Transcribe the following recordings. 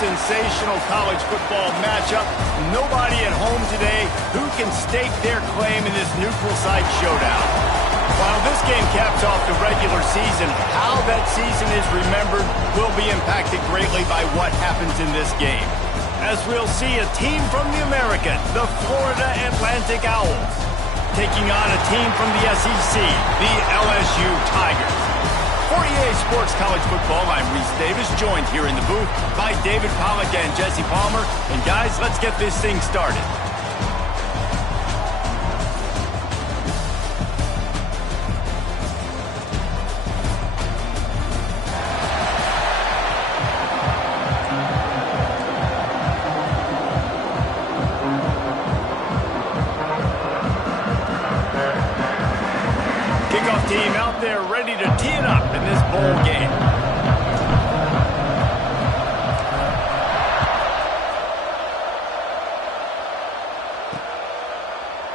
sensational college football matchup. Nobody at home today who can stake their claim in this neutral site showdown. While this game caps off the regular season, how that season is remembered will be impacted greatly by what happens in this game. As we'll see a team from the American, the Florida Atlantic Owls, taking on a team from the SEC, the LSU Tigers. For EA Sports College Football, I'm Reese Davis, joined here in the booth by David Pollack and Jesse Palmer. And guys, let's get this thing started. Team out there ready to tee it up in this bowl game.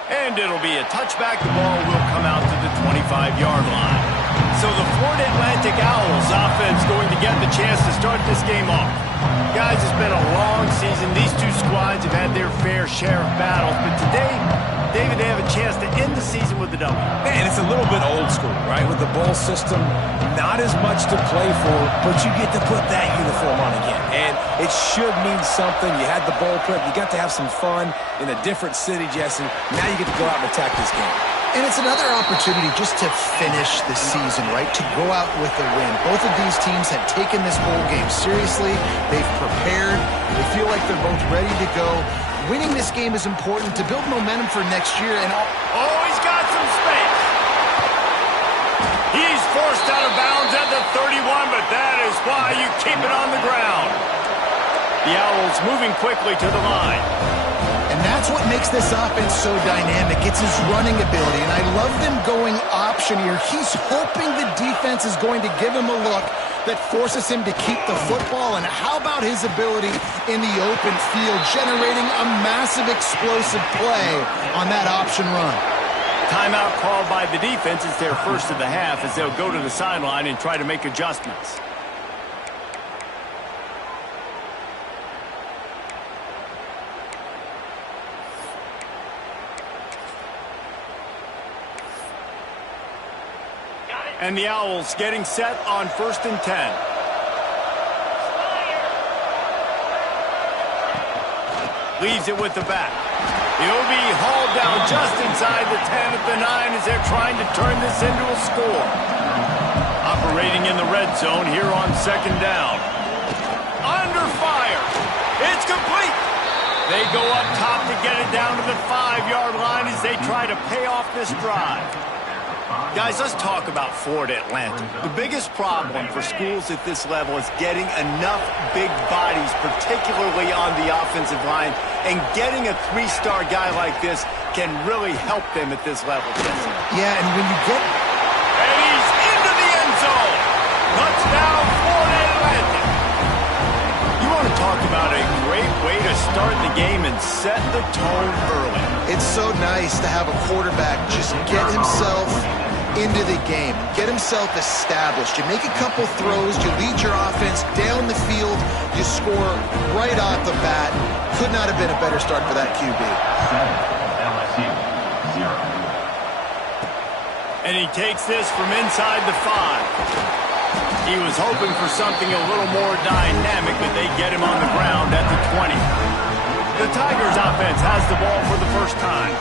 And it'll be a touchback. The ball will come out to the 25-yard line. So the Florida Atlantic Owls offense going to get the chance to start this game off. Guys, it's been a long season. These two squads have had their fair share of battles, but today, David, they have a chance to end the season with a W. Man, it's a little bit old school, right? With the bowl system, not as much to play for, but you get to put that uniform on again. And it should mean something. You had the bowl prep. You got to have some fun in a different city, Jesse. Now you get to go out and attack this game. And it's another opportunity just to finish the season, right? To go out with a win. Both of these teams have taken this bowl game seriously. They've prepared. They feel like they're both ready to go. Winning this game is important to build momentum for next year. And oh, he's got some space. He's forced out of bounds at the 31, but that is why you keep it on the ground. The Owls moving quickly to the line. And that's what makes this offense so dynamic. It's his running ability, and I love them going option here. He's hoping the defense is going to give him a look that forces him to keep the football. And how about his ability in the open field, generating a massive explosive play on that option run? Timeout called by the defense. It's their first of the half as they'll go to the sideline and try to make adjustments. And the Owls getting set on 1st and 10. Leaves it with the back. He'll be hauled down just inside the 10 at the 9 as they're trying to turn this into a score. Operating in the red zone here on 2nd down. Under fire. It's complete. They go up top to get it down to the 5-yard line as they try to pay off this drive. Guys, let's talk about Florida Atlantic. The biggest problem for schools at this level is getting enough big bodies, particularly on the offensive line, and getting a 3-star guy like this can really help them at this level, Jesse. Yeah, and when you get... And he's into the end zone! Touchdown, Florida Atlantic! You want to talk about a great way to start the game and set the tone early. It's so nice to have a quarterback just get himself into the game, get himself established. You make a couple throws, you lead your offense down the field, you score right off the bat. Could not have been a better start for that QB. And he takes this from inside the 5. He was hoping for something a little more dynamic, but they get him on the ground at the 20. The Tigers offense has the ball for the first time.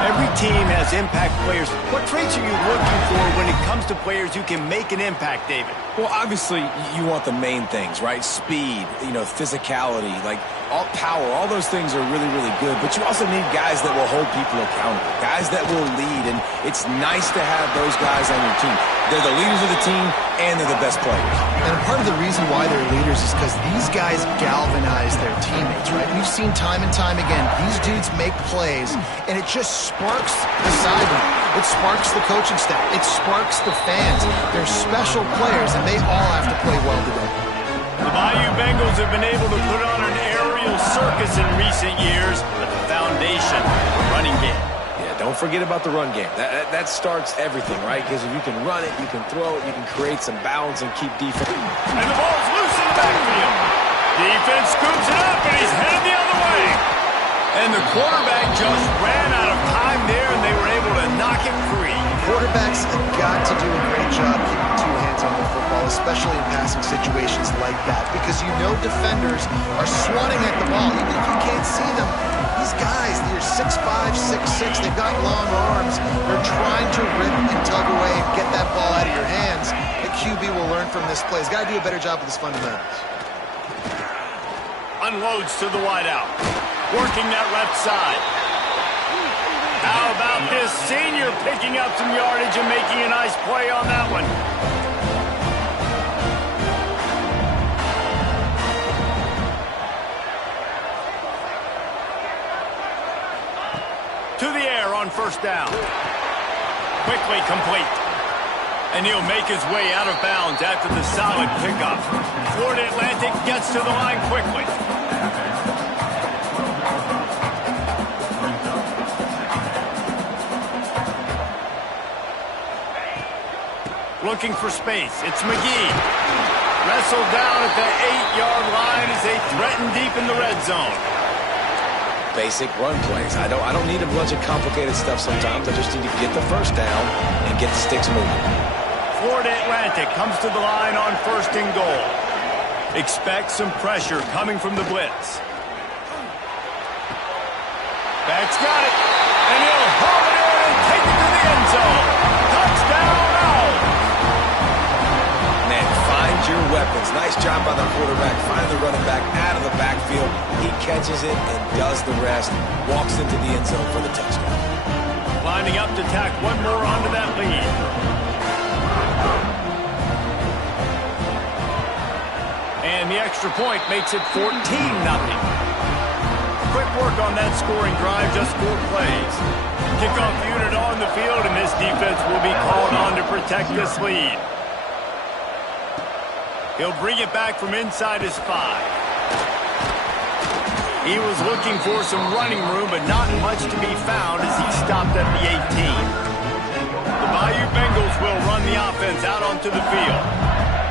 Every team has impact players. What traits are you looking for when it comes to players who can make an impact, David? Well, obviously, you want the main things, right? Speed, physicality, like all power, all those things are really, really good. But you also need guys that will hold people accountable, guys that will lead. And it's nice to have those guys on your team. They're the leaders of the team, and they're the best players. And part of the reason why they're leaders is because these guys galvanize their teammates, right? We've seen time and time again, these dudes make plays, and it just sparks the sideline. It sparks the coaching staff. It sparks the fans. They're special players, and they all have to play well today. The Bayou Bengals have been able to put on an aerial circus in recent years, but the foundation, the running game. Yeah, don't forget about the run game. That starts everything, right? Because if you can run it, you can throw it, you can create some balance and keep defense. And the ball's loose in the backfield. Defense scoops it up, and he's headed the other way. And the quarterback just ran out of time there, and they were able to knock it free. Quarterbacks have got to do a great job keeping two hands on the football, especially in passing situations like that, because you know defenders are swatting at the ball. Even if you can't see them, these guys, they're 6'5", 6'6", they've got long arms. They're trying to rip and tug away and get that ball out of your hands. The QB will learn from this play. He's got to do a better job with his fundamentals. Unloads to the wideout. Working that left side. How about this senior picking up some yardage and making a nice play on that one? To the air on first down. Quickly complete. And he'll make his way out of bounds after the solid pickup. Florida Atlantic gets to the line quickly. Looking for space. It's McGee. Wrestled down at the 8-yard line as they threaten deep in the red zone. Basic run plays. I don't need a bunch of complicated stuff sometimes. I just need to get the first down and get the sticks moving. Florida Atlantic comes to the line on first and goal. Expect some pressure coming from the blitz. Back's got it. And he'll haul it in and take it to the end zone. Touchdown, Owls. Man, find your weapons. Nice job by the quarterback. Finding the running back out of the backfield. He catches it and does the rest. Walks into the end zone for the touchdown. Lining up to tack one more onto that lead. And the extra point makes it 14-0. Quick work on that scoring drive, just 4 plays. Kickoff unit on the field, and this defense will be called on to protect this lead. He'll bring it back from inside his 5. He was looking for some running room, but not much to be found as he stopped at the 18. The Bayou Bengals will run the offense out onto the field.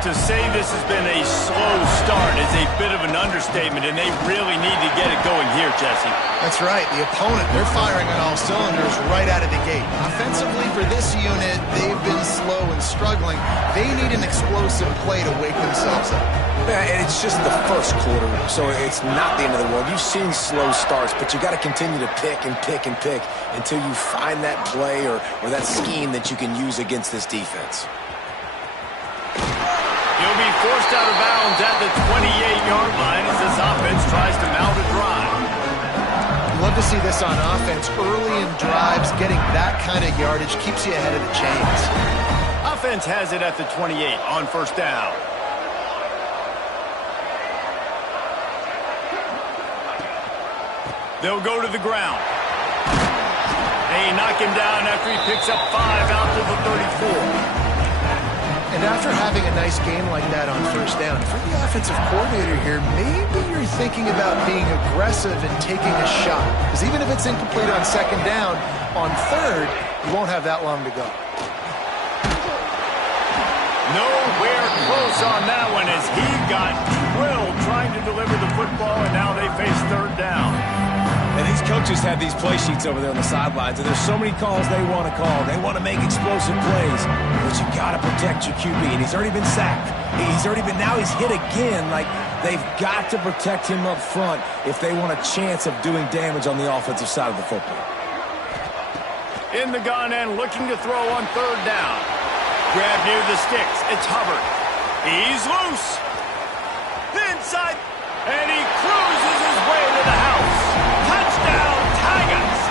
To say this has been a slow start is a bit of an understatement, and they really need to get it going here, Jesse. That's right. The opponent, they're firing on all cylinders right out of the gate. Offensively, for this unit, they've been slow and struggling. They need an explosive play to wake themselves up. Yeah, and it's just the first quarter, so it's not the end of the world. You've seen slow starts, but you got to continue to pick and pick and pick until you find that play or that scheme that you can use against this defense. He'll be forced out of bounds at the 28-yard line as this offense tries to mount a drive. Love to see this on offense. Early in drives, getting that kind of yardage keeps you ahead of the chains. Offense has it at the 28 on first down. They'll go to the ground. They knock him down after he picks up 5 out to the 34. And after having a nice game like that on first down, for the offensive coordinator here, maybe you're thinking about being aggressive and taking a shot. Because even if it's incomplete on second down, on third, you won't have that long to go. Nowhere close on that one as he got drilled trying to deliver the football, and now they face third down. And these coaches have these play sheets over there on the sidelines, and there's so many calls they want to call. They want to make explosive plays, but you got to protect your QB, and he's already been sacked. Now he's hit again. Like, they've got to protect him up front if they want a chance of doing damage on the offensive side of the football. In the gun and looking to throw on third down. Grab near the sticks. It's Hubbard. He's loose. Inside, and he cruises his way to the house. Touchdown, Tigers!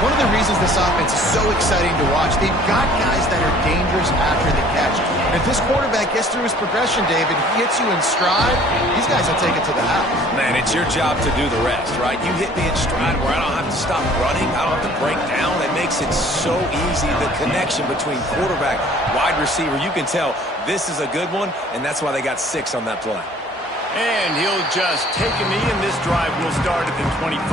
One of the reasons this offense is so exciting to watch, they've got guys that are dangerous after the catch. And if this quarterback gets through his progression, David, he hits you in stride, these guys will take it to the house. Man, it's your job to do the rest, right? You hit me in stride where I don't have to stop running, I don't have to break down. It makes it so easy, the connection between quarterback, wide receiver. You can tell this is a good one, and that's why they got 6 on that play. And he'll just take a knee, and this drive will start at the 25.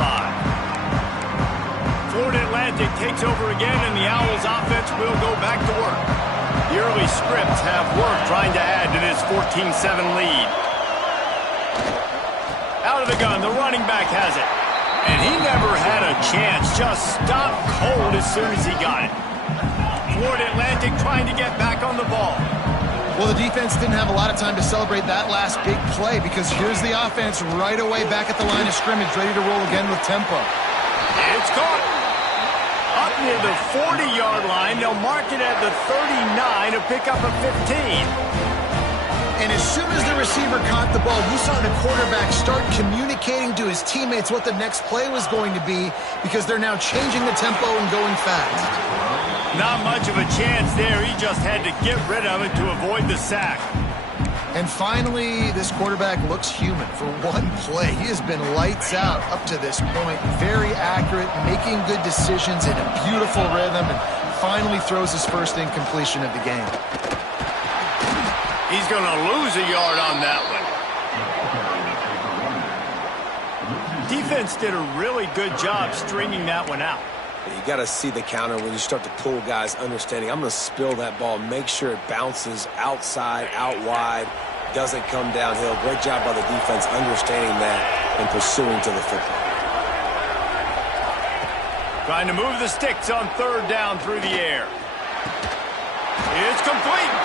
Florida Atlantic takes over again, and the Owls offense will go back to work. The early scripts have worked trying to add to this 14-7 lead. out of the gun. The running back has it. And he never had a chance. Just stopped cold as soon as he got it. Florida Atlantic trying to get back on the ball. Well, the defense didn't have a lot of time to celebrate that last big play because here's the offense right away back at the line of scrimmage, ready to roll again with tempo. It's caught. Up near the 40-yard line. They'll mark it at the 39 to pick up a 15. And as soon as the receiver caught the ball, you saw the quarterback start communicating to his teammates what the next play was going to be because they're now changing the tempo and going fast. Not much of a chance there. He just had to get rid of it to avoid the sack. And finally, this quarterback looks human for one play. He has been lights out up to this point. Very accurate, making good decisions in a beautiful rhythm, and finally throws his first incompletion of the game. He's going to lose a yard on that one. Defense did a really good job stringing that one out. You got to see the counter when you start to pull guys, understanding I'm going to spill that ball, make sure it bounces outside, out wide, doesn't come downhill. Great job by the defense understanding that and pursuing to the football. Trying to move the sticks on third down through the air. It's complete.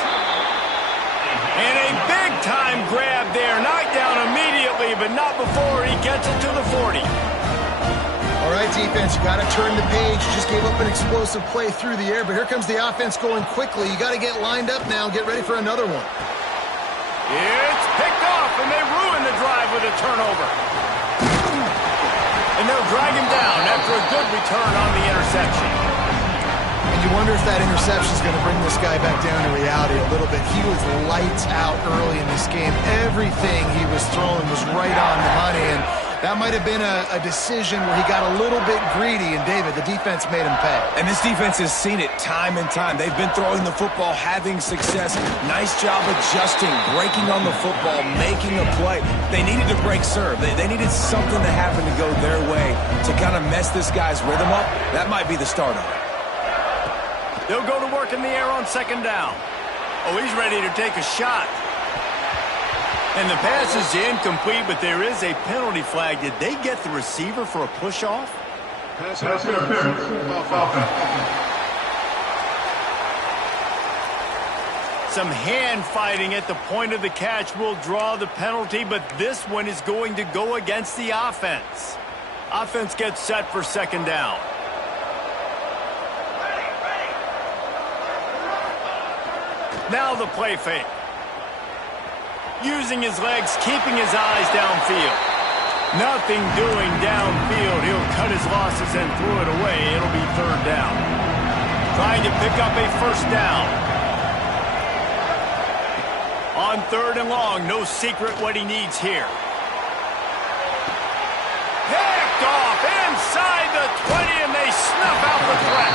And a big-time grab there. Knocked down immediately, but not before he gets it to the 40. All right, defense, you got to turn the page. Just gave up an explosive play through the air, but here comes the offense going quickly. You got to get lined up now and get ready for another one. It's picked off, and they ruin the drive with a turnover. And they'll drag him down after a good return on the interception. And you wonder if that interception is going to bring this guy back down to reality a little bit. He was lights out early in this game. Everything he was throwing was right on the money, and that might have been a decision where he got a little bit greedy, and David, the defense made him pay. And this defense has seen it time and time. They've been throwing the football, having success. Nice job adjusting, breaking on the football, making a play. They needed to break serve. They needed something to happen to go their way to kind of mess this guy's rhythm up. That might be the start of it. They'll go to work in the air on second down. Oh, he's ready to take a shot. And the pass is incomplete, but there is a penalty flag. Did they get the receiver for a push-off? Pass interference. Some hand fighting at the point of the catch will draw the penalty, but this one is going to go against the offense. Offense gets set for second down. Now the play fake. Using his legs, keeping his eyes downfield. Nothing doing downfield. He'll cut his losses and throw it away. It'll be third down. Trying to pick up a first down. On third and long, no secret what he needs here. Picked off inside the 20, and they snuff out the threat.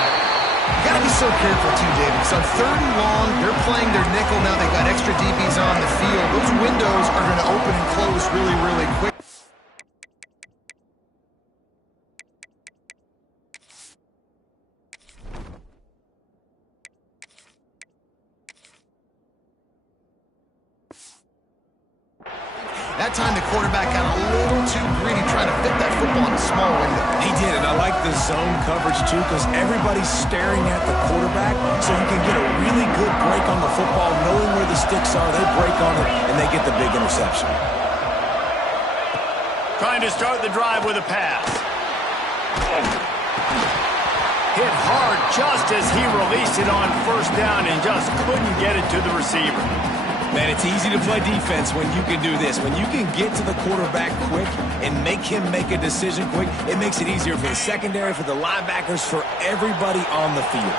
You got to be so careful, too, David, because on third and long, they're playing their nickel now. They've got extra DBs on the field. Those windows are going to open and close really, really quick. That time the quarterback got a little too greedy trying to fit that football in a small window. He did, and I like the zone coverage, too, because everybody's staring at the quarterback, so he can get a really good break on the football, knowing where the sticks are. They break on it, and they get the big interception. Trying to start the drive with a pass. Hit hard just as he released it on first down and just couldn't get it to the receiver. Man, it's easy to play defense when you can do this. When you can get to the quarterback quick and make him make a decision quick, it makes it easier for the secondary, for the linebackers, for everybody on the field.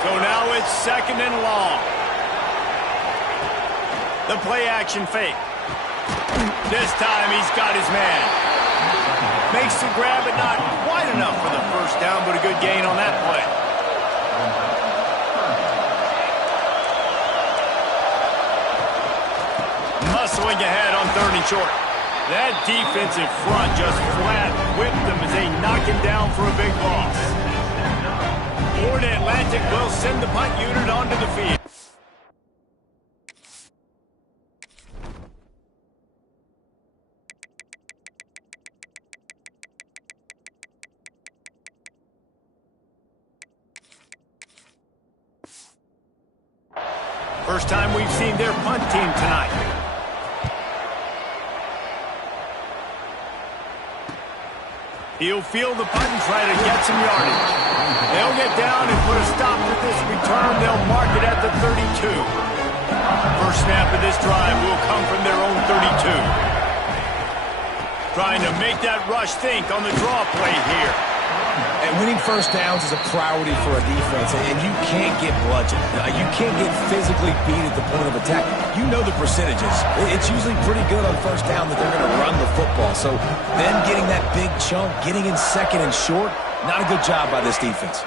So now it's second and long. The play action fake. This time he's got his man. Makes the grab, but not quite enough for the first down, but a good gain on that play. Muscling ahead on third and short. That defensive front just flat whipped them as they knock him down for a big loss. Florida Atlantic will send the punt unit onto the field. first time we've seen their punt team tonight. He'll field the punt and try to get some yardage. They'll get down and put a stop to this return. They'll mark it at the 32. First snap of this drive will come from their own 32. Trying to make that rush think on the draw play here. And winning first downs is a priority for a defense, and you can't get bludgeoned. You can't get physically beat at the point of attack. You know the percentages. It's usually pretty good on first down that they're going to run the football. So them getting that big chunk, getting in second and short, not a good job by this defense.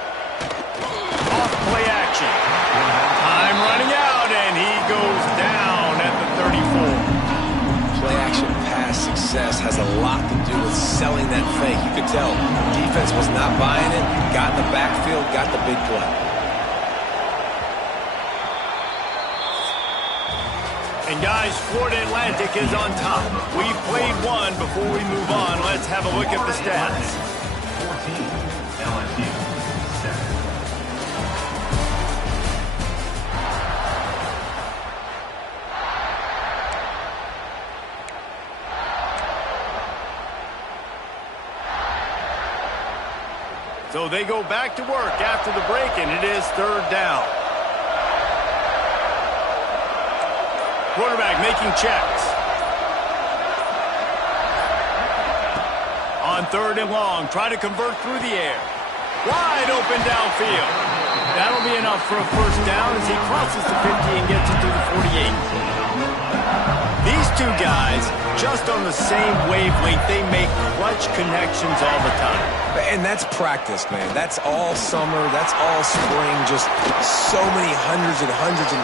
Off play action. Time running out, and he goes down at the 34. Play action pass success has a lot to do with selling that fake. You could tell defense was not buying it, got in the backfield, got the big play. And guys, Florida Atlantic is on top. We've played one. Before we move on, let's have a look at the stats. 14, LSU, 7. So they go back to work after the break, and it is third down. Quarterback making checks. On third and long, try to convert through the air. Wide open downfield. That'll be enough for a first down as he crosses the 50 and gets it to the 48. These two guys, just on the same wavelength, they make clutch connections all the time. And that's practice, man. That's all summer. That's all spring. Just so many hundreds and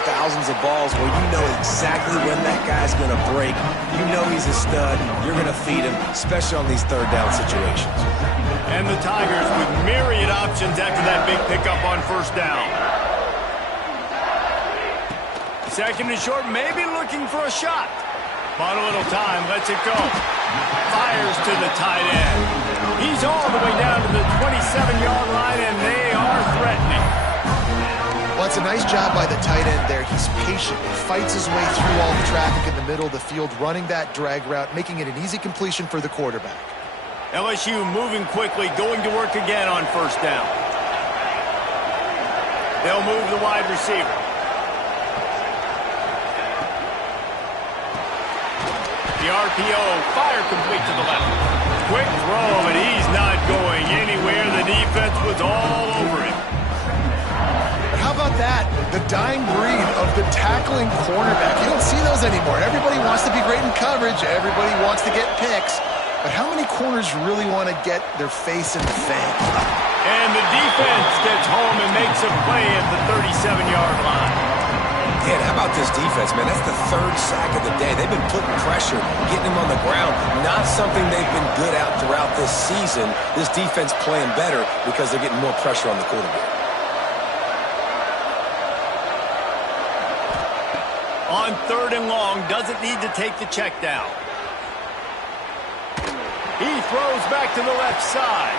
thousands of balls where you know exactly when that guy's going to break. You know he's a stud. You're going to feed him, especially on these third down situations. And the Tigers with myriad options after that big pickup on first down. Second and short, maybe looking for a shot. Bought a little time, lets it go. Fires to the tight end. He's all the way down to the 27-yard line, and they are threatening. Well, it's a nice job by the tight end there. He's patient. He fights his way through all the traffic in the middle of the field, running that drag route, making it an easy completion for the quarterback. LSU moving quickly, going to work again on first down. They'll move the wide receiver. The RPO, fire complete to the left. Quick throw, but he's not going anywhere. The defense was all over him. But how about that? The dying breed of the tackling cornerback. You don't see those anymore. Everybody wants to be great in coverage. Everybody wants to get picks. But how many corners really want to get their face in the fan? And the defense gets home and makes a play at the 37-yard line. Yeah, how about this defense, man? That's the third sack of the day. They've been putting pressure, getting him on the ground. Not something they've been good at throughout this season. This defense playing better because they're getting more pressure on the quarterback. On third and long, doesn't need to take the check down. He throws back to the left side.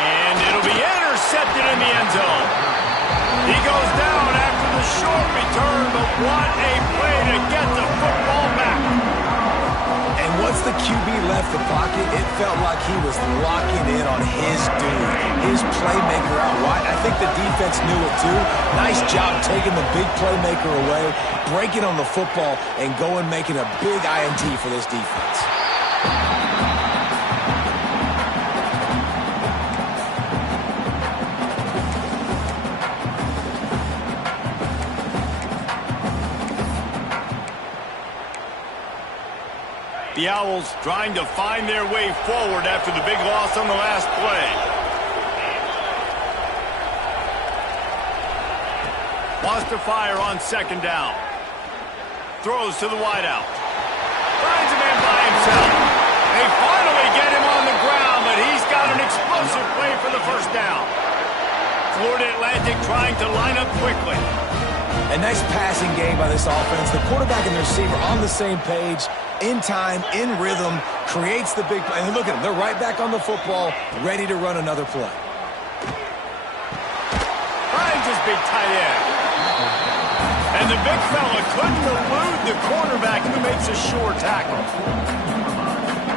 And it'll be intercepted in the end zone. He goes down after the short return, but what a play to get the football back. And once the QB left the pocket, it felt like he was locking in on his dude, his playmaker out wide. I think the defense knew it too. Nice job taking the big playmaker away, breaking on the football, and going making a big INT for this defense. The Owls trying to find their way forward after the big loss on the last play. Wants to fire on second down. Throws to the wideout. Finds a man by himself. They finally get him on the ground, but he's got an explosive play for the first down. Florida Atlantic trying to line up quickly. A nice passing game by this offense. The quarterback and the receiver on the same page, in time, in rhythm, creates the big play. And look at them. They're right back on the football, ready to run another play. Finds his big tight end. And the big fella couldn't elude the cornerback who makes a sure tackle.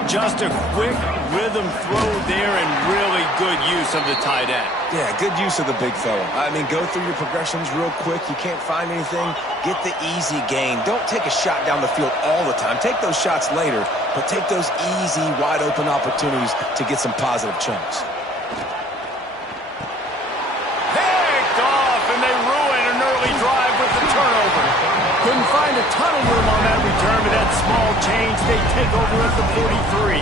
Just a quick rhythm throw there and really good use of the tight end. Yeah, good use of the big fella. I mean, go through your progressions real quick. You can't find anything. Get the easy gain. Don't take a shot down the field all the time. Take those shots later, but take those easy, wide-open opportunities to get some positive chunks. Picked off, and they ruin an early drive with the turnover. Couldn't find a ton of room on that return, but that small change, they take over at the 43.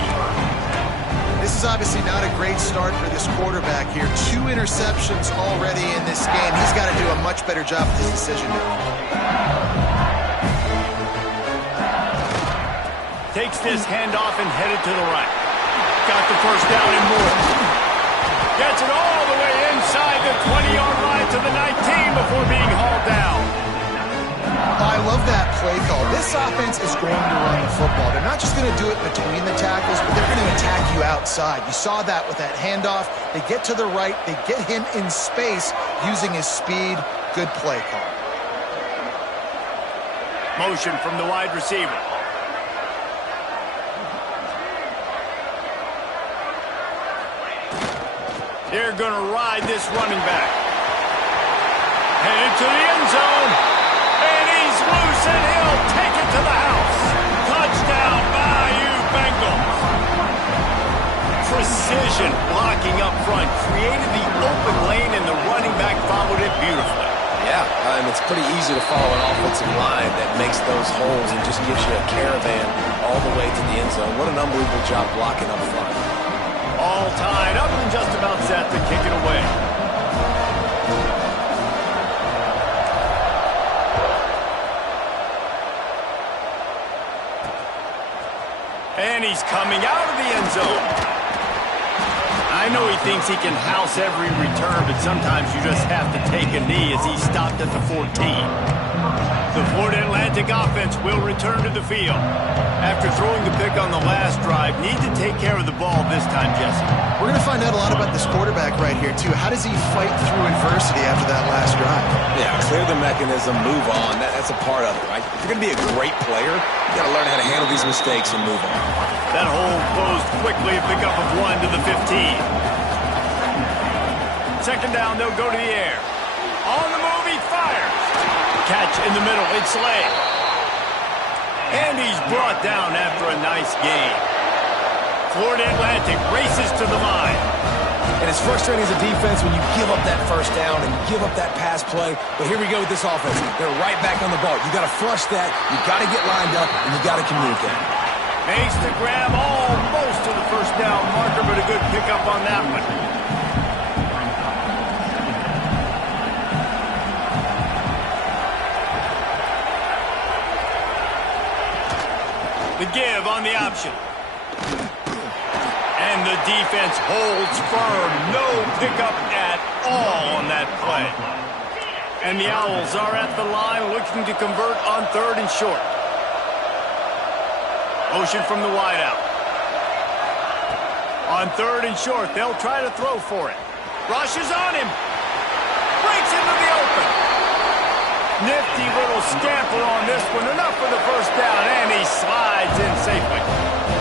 This is obviously not a great start for this quarterback here. 2 interceptions already in this game. He's got to do a much better job with his decision making. Takes this handoff and headed to the right. Got the first down and more. Gets it all the way inside the 20-yard line to the 19 before being hauled down. I love that play call. This offense is going to run the football. They're not just going to do it between the tackles, but they're going to attack you outside. You saw that with that handoff. They get to the right. They get him in space using his speed. Good play call. Motion from the wide receiver. They're going to ride this running back. Headed to the end zone. And he's loose, and he'll take it to the house. Touchdown, Bayou Bengals. Precision blocking up front. Created the open lane, and the running back followed it beautifully. Yeah, and it's pretty easy to follow an offensive line that makes those holes and just gives you a caravan all the way to the end zone. What an unbelievable job blocking up front. All tied up and just about set to kick it away. And he's coming out of the end zone. I know he thinks he can house every return, but sometimes you just have to take a knee as he stopped at the 14. The Florida Atlantic offense will return to the field. After throwing the pick on the last drive, need to take care of the ball this time, Jesse. We're going to find out a lot about this quarterback right here, too. How does he fight through adversity after that last drive? Yeah, clear the mechanism, move on. That's a part of it, right? If you're going to be a great player, you got to learn how to handle these mistakes and move on. That hole closed quickly, a pickup of 1 to the 15. Second down, they'll go to the air. On the move, he fires. Catch in the middle, it's Slay. And he's brought down after a nice gain. Florida Atlantic races to the line. And it's frustrating as a defense when you give up that first down and you give up that pass play. But here we go with this offense. They're right back on the ball. You got to flush that. You got to get lined up, and you got to communicate. Makes the grab almost to the first down marker, but a good pickup on that one. The give on the option. And the defense holds firm. No pickup at all on that play. And the Owls are at the line looking to convert on 3rd and short. Motion from the wideout. On 3rd and short, they'll try to throw for it. Rushes on him. Breaks into the open. Nifty little scamper on this one. Enough for the first down, and he slides in safely.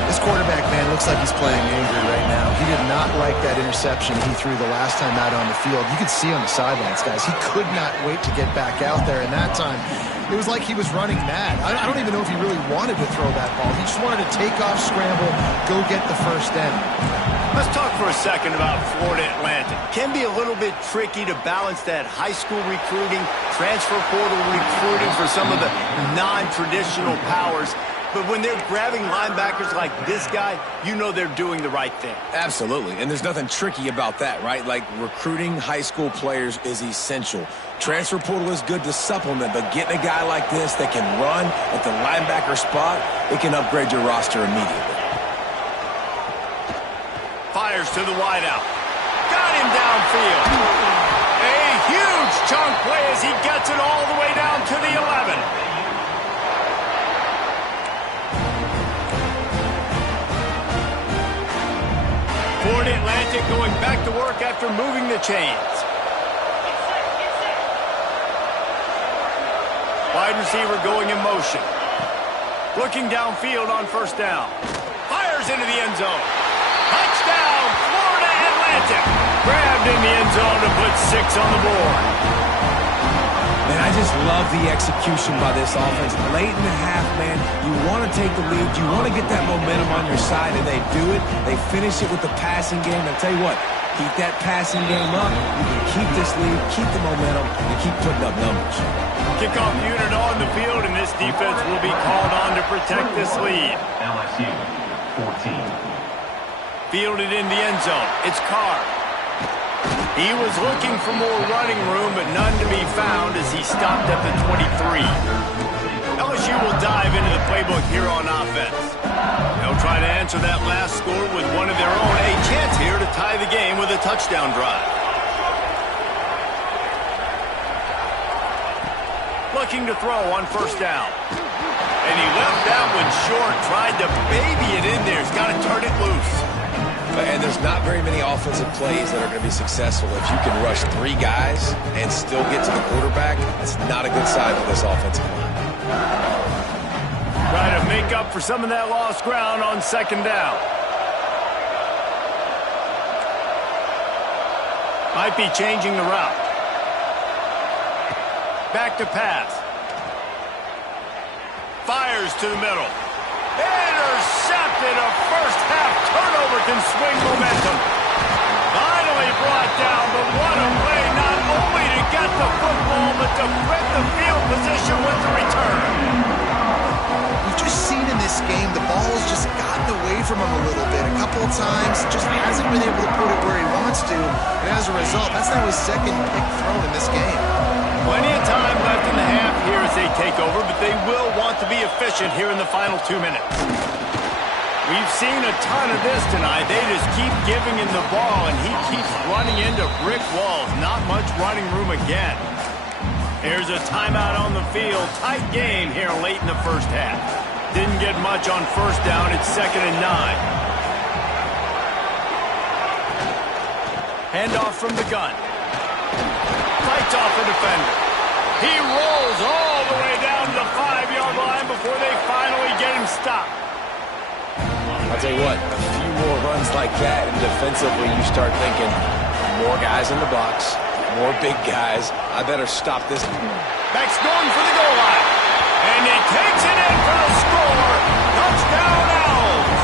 This quarterback, man, looks like he's playing angry right now. He did not like that interception he threw the last time out on the field. You could see on the sidelines, guys. He could not wait to get back out there, and that time it was like he was running mad. I don't even know if he really wanted to throw that ball. He just wanted to take off, scramble, go get the first down. Let's talk for a second about Florida Atlantic. Can be a little bit tricky to balance that high school recruiting, transfer portal recruiting for some of the non-traditional powers. But when they're grabbing linebackers like this guy, you know they're doing the right thing. Absolutely, and there's nothing tricky about that, right? Like, recruiting high school players is essential. Transfer portal is good to supplement, but getting a guy like this that can run at the linebacker spot, it can upgrade your roster immediately. Fires to the wideout. Got him downfield. A huge chunk play as he gets it all the way down to the 11. Florida Atlantic going back to work after moving the chains. Wide receiver going in motion. Looking downfield on first down. Fires into the end zone. Touchdown, Florida Atlantic. Grabbed in the end zone to put 6 on the board. Man, I just love the execution by this offense. Late in the half, man, you want to take the lead. You want to get that momentum on your side, and they do it. They finish it with the passing game. I'll tell you what, keep that passing game up. You can keep this lead, keep the momentum, and keep putting up numbers. Kickoff unit on the field, and this defense will be called on to protect this lead. LSU 14. Fielded in the end zone. It's Carr. He was looking for more running room, but none to be found as he stopped at the 23. LSU will dive into the playbook here on offense. They'll try to answer that last score with one of their own. A chance here to tie the game with a touchdown drive. Looking to throw on first down. And he left that one short, tried to baby it in there. He's got to turn it loose. And there's not very many offensive plays that are going to be successful. If you can rush 3 guys and still get to the quarterback, that's not a good sign for this offensive line. Try to make up for some of that lost ground on second down. Might be changing the route. Back to pass. Fires to the middle. Intercepted. A first-half turnover can swing momentum. Finally brought down, but what a play, not only to get the football, but to print the field position with the return. We've just seen in this game the ball's just gotten away from him a little bit. A couple of times, just hasn't been able to put it where he wants to. And as a result, that's now his second pick thrown in this game. Plenty of time left in the half here as they take over, but they will want to be efficient here in the final 2 minutes. We've seen a ton of this tonight. They just keep giving him the ball, and he keeps running into brick walls. Not much running room again. Here's a timeout on the field. Tight game here late in the first half. Didn't get much on first down. It's 2nd and 9. Handoff from the gun. Fights off a defender. He rolls all the way down to the 5-yard line before they finally get him stopped. I'll tell you what, a few more runs like that, and defensively you start thinking, more guys in the box, more big guys. I better stop this. Beck's going for the goal line. And he takes it in for the score. Touchdown, Owls.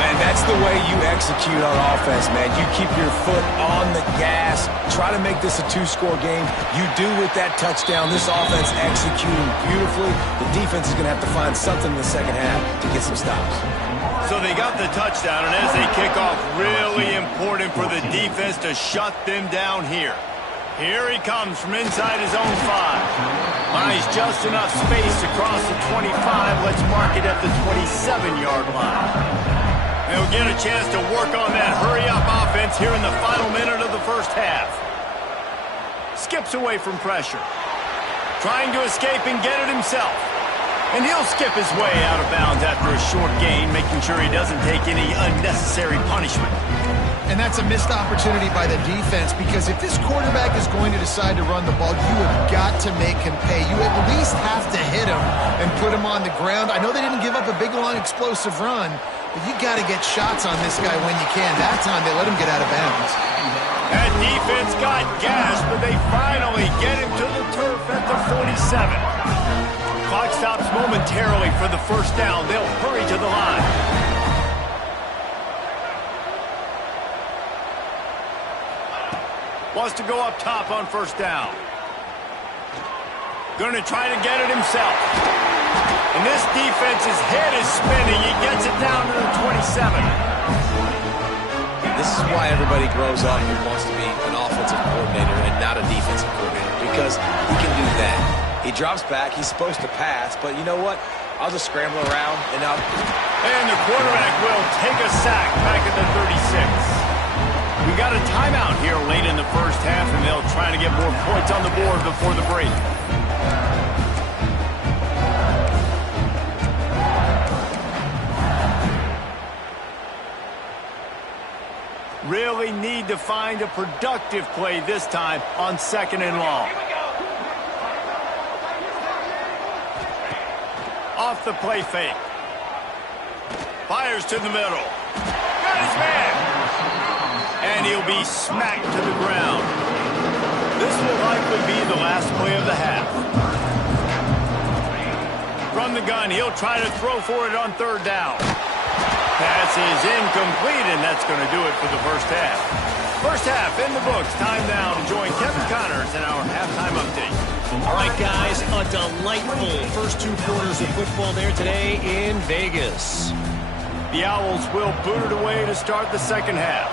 Man, that's the way you execute on offense, man. You keep your foot on the gas. Try to make this a 2-score game. You do with that touchdown. This offense executing beautifully. The defense is going to have to find something in the second half to get some stops. So they got the touchdown, and as they kick off, really important for the defense to shut them down here. Here he comes from inside his own 5. Buys just enough space across the 25. Let's mark it at the 27-yard line. They'll get a chance to work on that hurry-up offense here in the final minute of the first half. Skips away from pressure. Trying to escape and get it himself. And he'll skip his way out of bounds after a short gain, making sure he doesn't take any unnecessary punishment. And that's a missed opportunity by the defense, because if this quarterback is going to decide to run the ball, you have got to make him pay. You at least have to hit him and put him on the ground. I know they didn't give up a big, long, explosive run, but you got to get shots on this guy when you can. That time they let him get out of bounds. That defense got gashed, but they finally get him to the turf at the 47. Clock stops momentarily for the first down. They'll hurry to the line. Wants to go up top on first down. Going to try to get it himself. And this defense's head is spinning. He gets it down to the 27. This is why everybody grows up and wants to be an offensive coordinator and not a defensive coordinator, because he can do that. He drops back. He's supposed to pass, but you know what? I'll just scramble around and up. And the quarterback will take a sack back at the 36. We got a timeout here late in the first half, and they'll try to get more points on the board before the break. Really need to find a productive play this time on 2nd and long. off the play fake. Fires to the middle. Got his man. And he'll be smacked to the ground. This will likely be the last play of the half. From the gun, he'll try to throw for it on third down. Pass is incomplete, and that's going to do it for the first half. First half in the books. Time now to join Kevin Connors in our halftime update. All right, guys, a delightful first 2 quarters of football there today in Vegas. The Owls will boot it away to start the second half.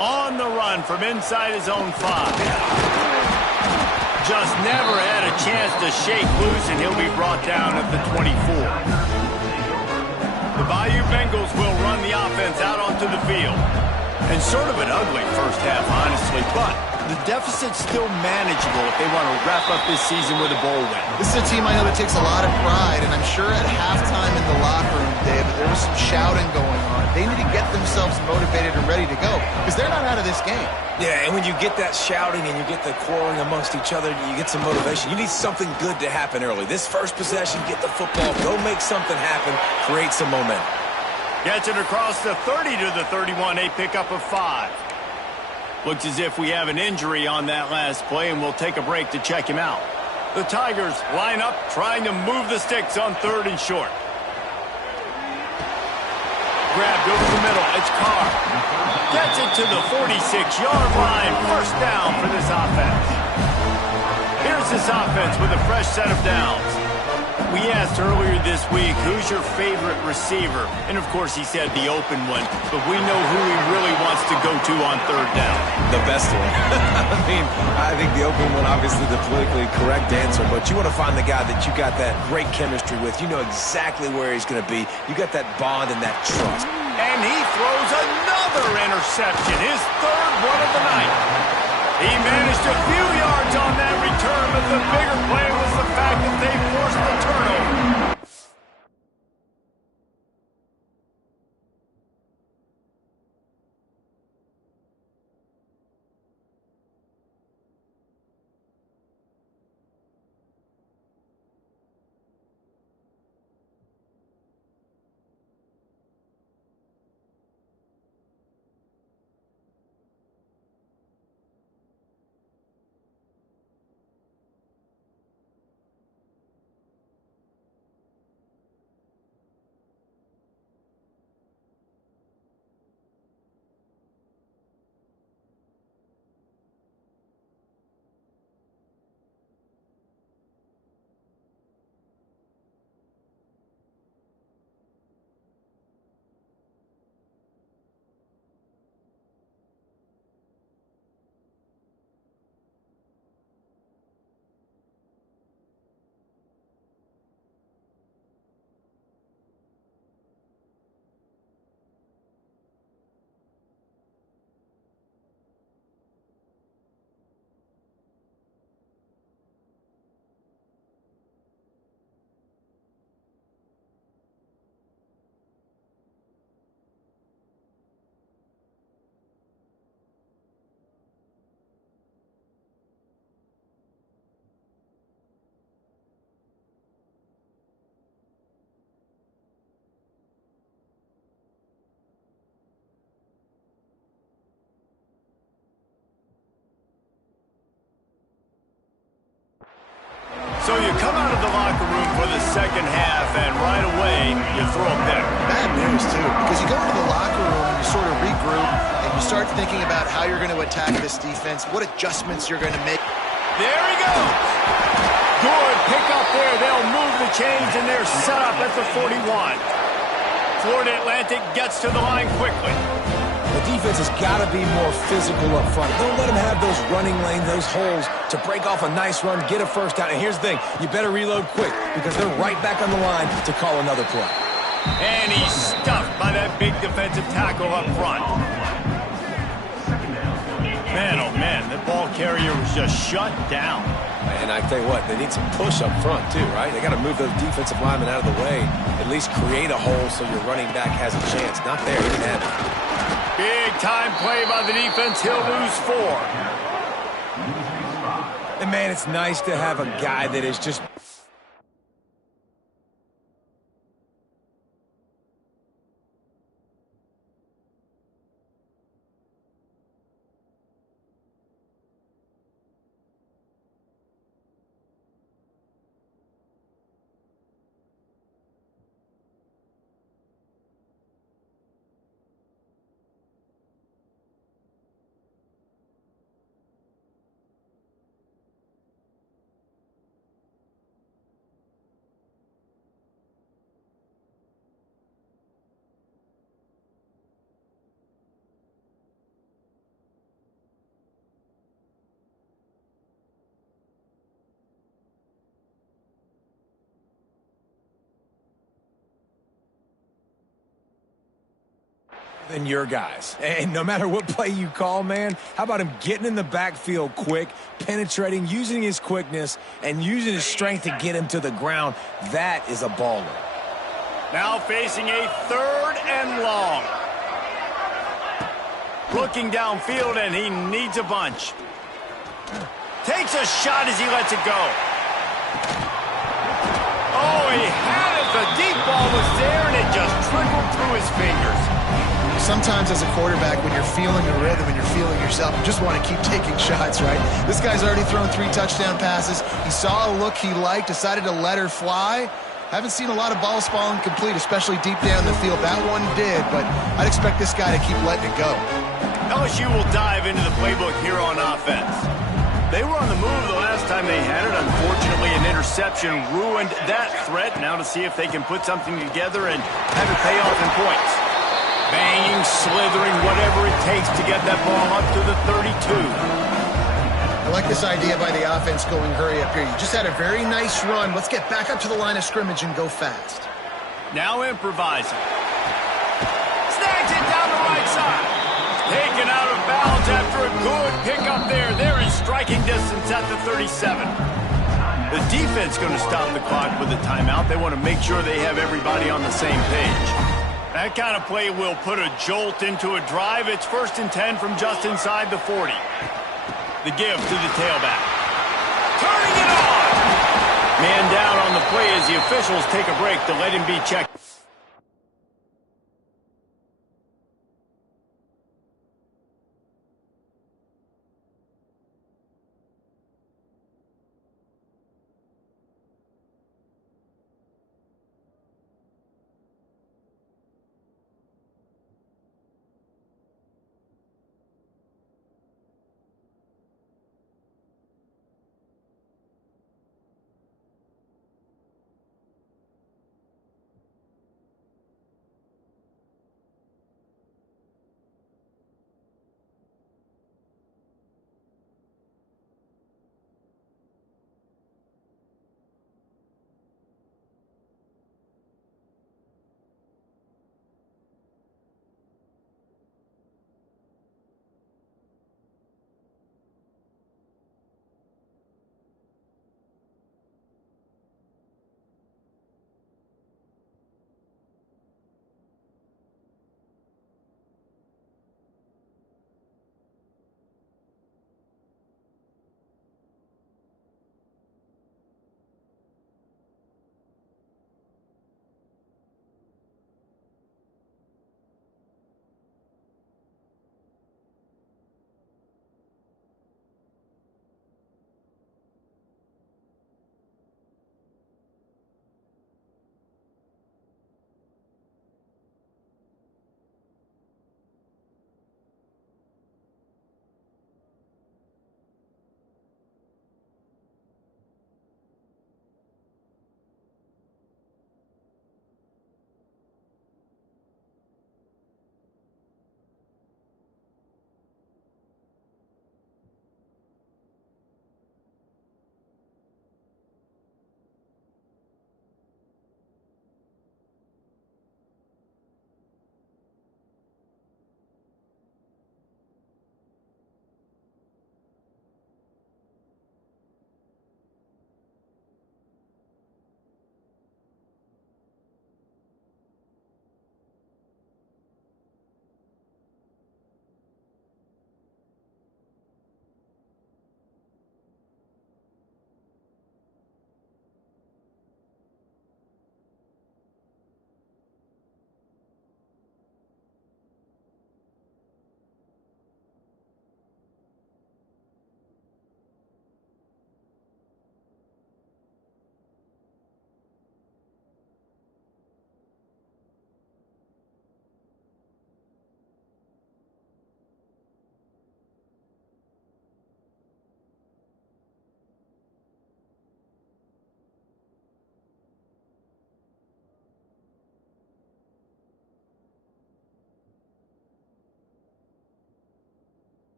On the run from inside his own 5. Just never had a chance to shake loose, and he'll be brought down at the 24. The Bayou Bengals will run the offense out onto the field. And sort of an ugly first half, honestly, but the deficit's still manageable if they want to wrap up this season with a bowl win. This is a team I know that takes a lot of pride, and I'm sure at halftime in the locker room, David, there was some shouting going on. They need to get themselves motivated and ready to go, because they're not out of this game. Yeah, and when you get that shouting and you get the quarreling amongst each other, you get some motivation. You need something good to happen early. This first possession, get the football, go make something happen, create some momentum. Gets it across the 30 to the 31, a pickup of 5. Looks as if we have an injury on that last play, and we'll take a break to check him out. The Tigers line up, trying to move the sticks on 3rd and short. Grabbed over the middle, it's Carr. Gets it to the 46-yard line, first down for this offense. Here's this offense with a fresh set of downs. We asked earlier this week, who's your favorite receiver? And, of course, he said the open one, but we know who he really wants to go to on 3rd down. The best one. I think the open one, obviously the politically correct answer, but you want to find the guy that you got that great chemistry with. You know exactly where he's going to be. You got that bond and that trust. And he throws another interception, his 3rd one of the night. He managed a few yards on that return, but the bigger play was the fact that they forced the turnover. So you come out of the locker room for the second half, and right away, you throw a pick. Bad news, too, because you go into the locker room and you sort of regroup, and you start thinking about how you're going to attack this defense, what adjustments you're going to make. There he goes. Good pick up there. They'll move the chains, and they're set up at the 41. Florida Atlantic gets to the line quickly. The defense has got to be more physical up front. Don't let them have those running lanes, those holes to break off a nice run, get a first down. And here's the thing, you better reload quick because they're right back on the line to call another play. And he's stuffed by that big defensive tackle up front. Man, oh man, the ball carrier was just shut down. And I tell you what, they need some push up front too, right? They got to move those defensive linemen out of the way, at least create a hole so your running back has a chance. Not there, he didn't have it. Big time play by the defense. He'll lose 4. And, man, it's nice to have a guy that is just... than your guys. And no matter what play you call, man, how about him getting in the backfield quick, penetrating, using his quickness, and using his strength to get him to the ground? That is a baller. Now facing a 3rd and long. Looking downfield, and he needs a bunch. Takes a shot as he lets it go. Oh, he had it. The deep ball was there, and it just trickled through his fingers. Sometimes as a quarterback, when you're feeling the rhythm and you're feeling yourself, you just want to keep taking shots, right? This guy's already thrown 3 touchdown passes. He saw a look he liked, decided to let her fly. Haven't seen a lot of balls falling complete, especially deep down the field. That one did, but I'd expect this guy to keep letting it go. LSU will dive into the playbook here on offense. They were on the move the last time they had it. Unfortunately, an interception ruined that threat. Now to see if they can put something together and have it pay off in points. Banging, slithering, whatever it takes to get that ball up to the 32. I like this idea by the offense going hurry up here. You just had a very nice run. Let's get back up to the line of scrimmage and go fast. Now improvising. Snags it down the right side. Taken out of bounds after a good pickup there. They're in striking distance at the 37. The defense going to stop the clock with a timeout. They want to make sure they have everybody on the same page. That kind of play will put a jolt into a drive. It's 1st and 10 from just inside the 40. The give to the tailback. Turning it on! Man down on the play as the officials take a break to let him be checked.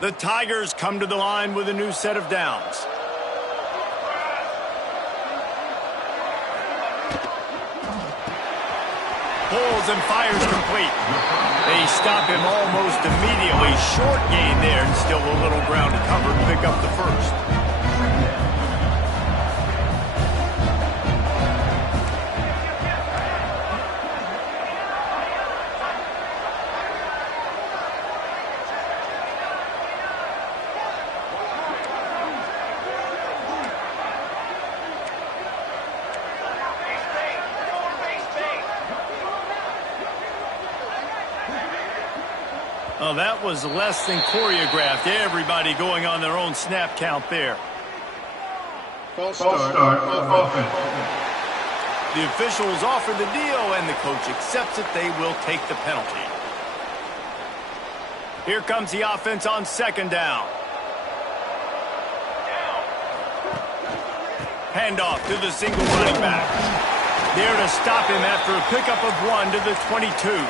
The Tigers come to the line with a new set of downs. Pulls and fires complete. They stop him almost immediately. Short gain there and still a little ground to cover to pick up the first. Oh, that was less than choreographed. Everybody going on their own snap count there. False start offense. The officials offer the deal, and the coach accepts it. They will take the penalty. Here comes the offense on second down. Handoff to the single running back. There to stop him after a pickup of 1 to the 22.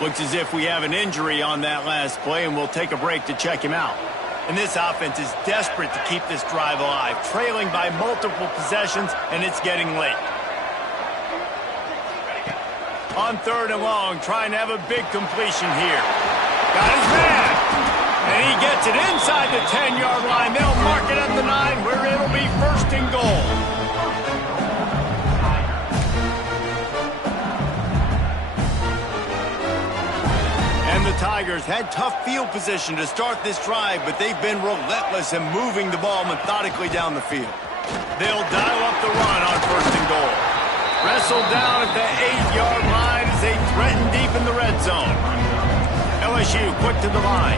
Looks as if we have an injury on that last play, and we'll take a break to check him out. And this offense is desperate to keep this drive alive, trailing by multiple possessions, and it's getting late. On third and long, trying to have a big completion here. Got his man, and he gets it inside the 10-yard line. They'll mark it at the 9, where it'll be first and goal. And the Tigers had tough field position to start this drive, but they've been relentless in moving the ball methodically down the field. They'll dial up the run on first and goal. Wrestled down at the 8-yard line as they threaten deep in the red zone. LSU quick to the line.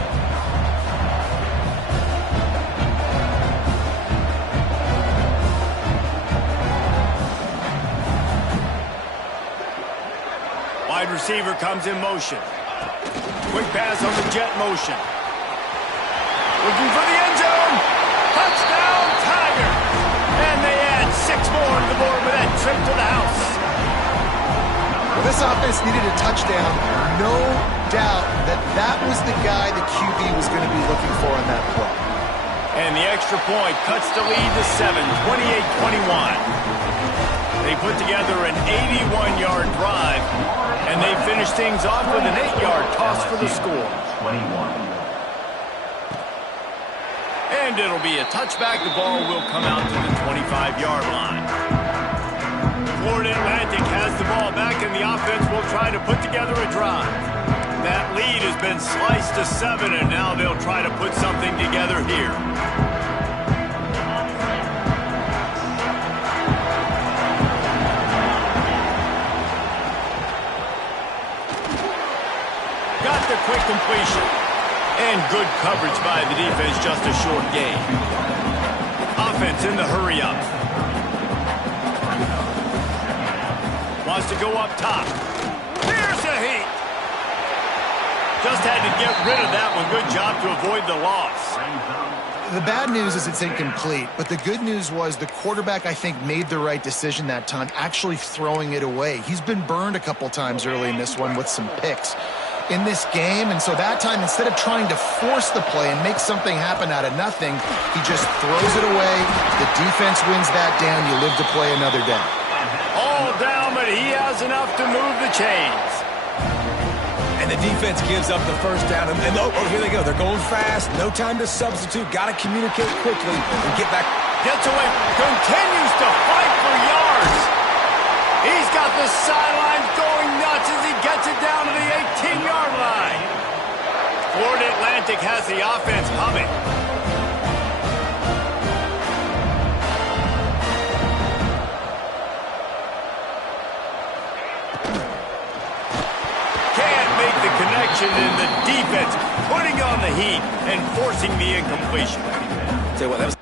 Wide receiver comes in motion. Quick pass on the jet motion. Looking for the end zone. Touchdown, Tiger. And they add 6 more to the board with that trip to the house. Well, this offense needed a touchdown. No doubt that was the guy the QB was going to be looking for on that play. And the extra point cuts the lead to 7, 28-21. They put together an 81-yard drive, and they finish things off with an 8-yard toss for the score. 21. And it'll be a touchback. The ball will come out to the 25-yard line. Florida Atlantic has the ball back, and the offense will try to put together a drive. That lead has been sliced to 7, and now they'll try to put something together here. Got the quick completion. And good coverage by the defense, just a short gain. Offense in the hurry-up. Wants to go up top. There's the heat. Just had to get rid of that one. Good job to avoid the loss. The bad news is it's incomplete, but the good news was the quarterback, I think, made the right decision that time, actually throwing it away. He's been burned a couple times early in this one with some picks in this game, and so that time, instead of trying to force the play and make something happen out of nothing, he just throws it away. The defense wins that down. You live to play another day. All down, but he has enough to move the chains. And the defense gives up the first down. And oh, here they go. They're going fast. No time to substitute. Got to communicate quickly and get back. Gets away. Continues to fight for yards. He's got the sidelines going nuts as he gets it down to the 18-yard line. Florida Atlantic has the offense humming. Connection in the defense, putting on the heat and forcing the incompletion. Tell you what, that was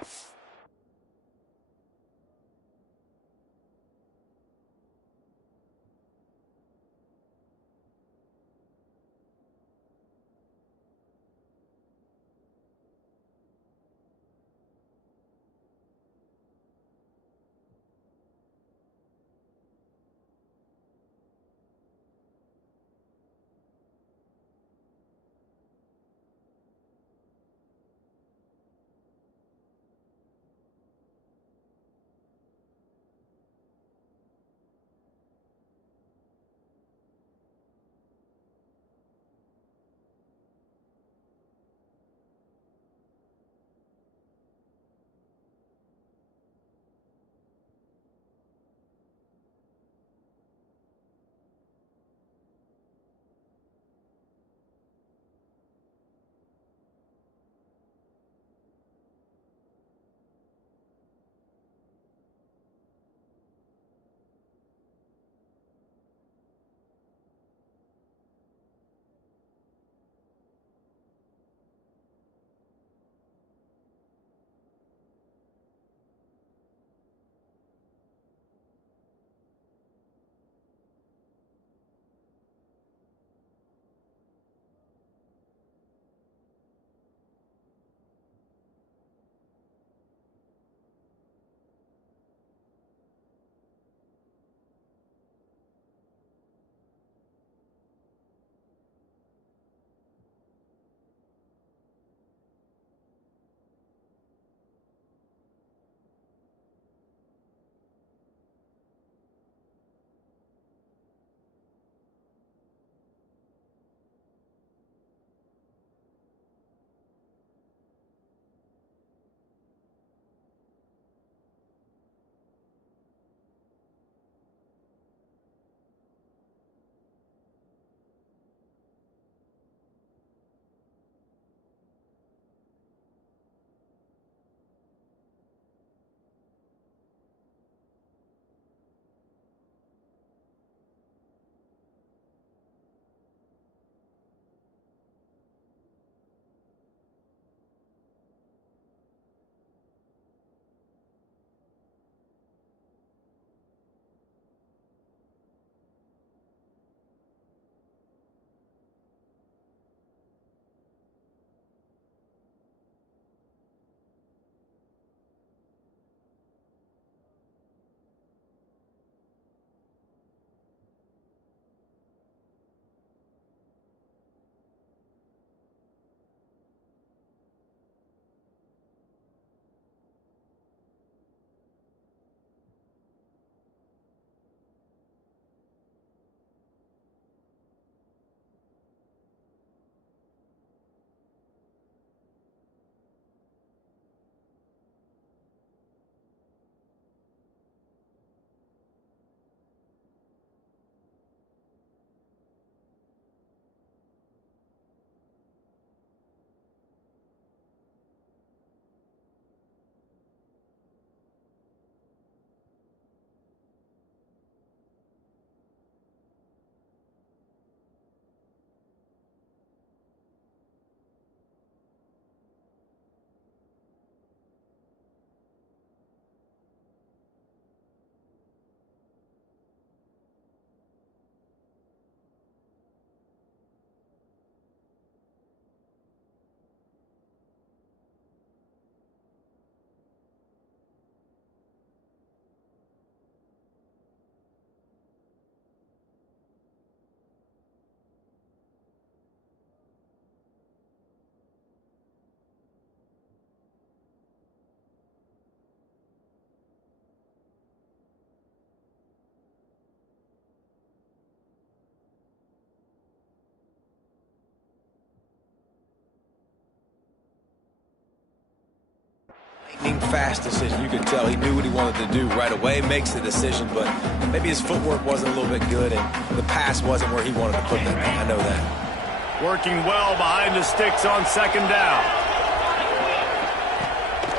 lightning fast decision. You could tell he knew what he wanted to do right away, makes the decision, but maybe his footwork wasn't a little bit good and the pass wasn't where he wanted to put that. I know that. Working well behind the sticks on second down.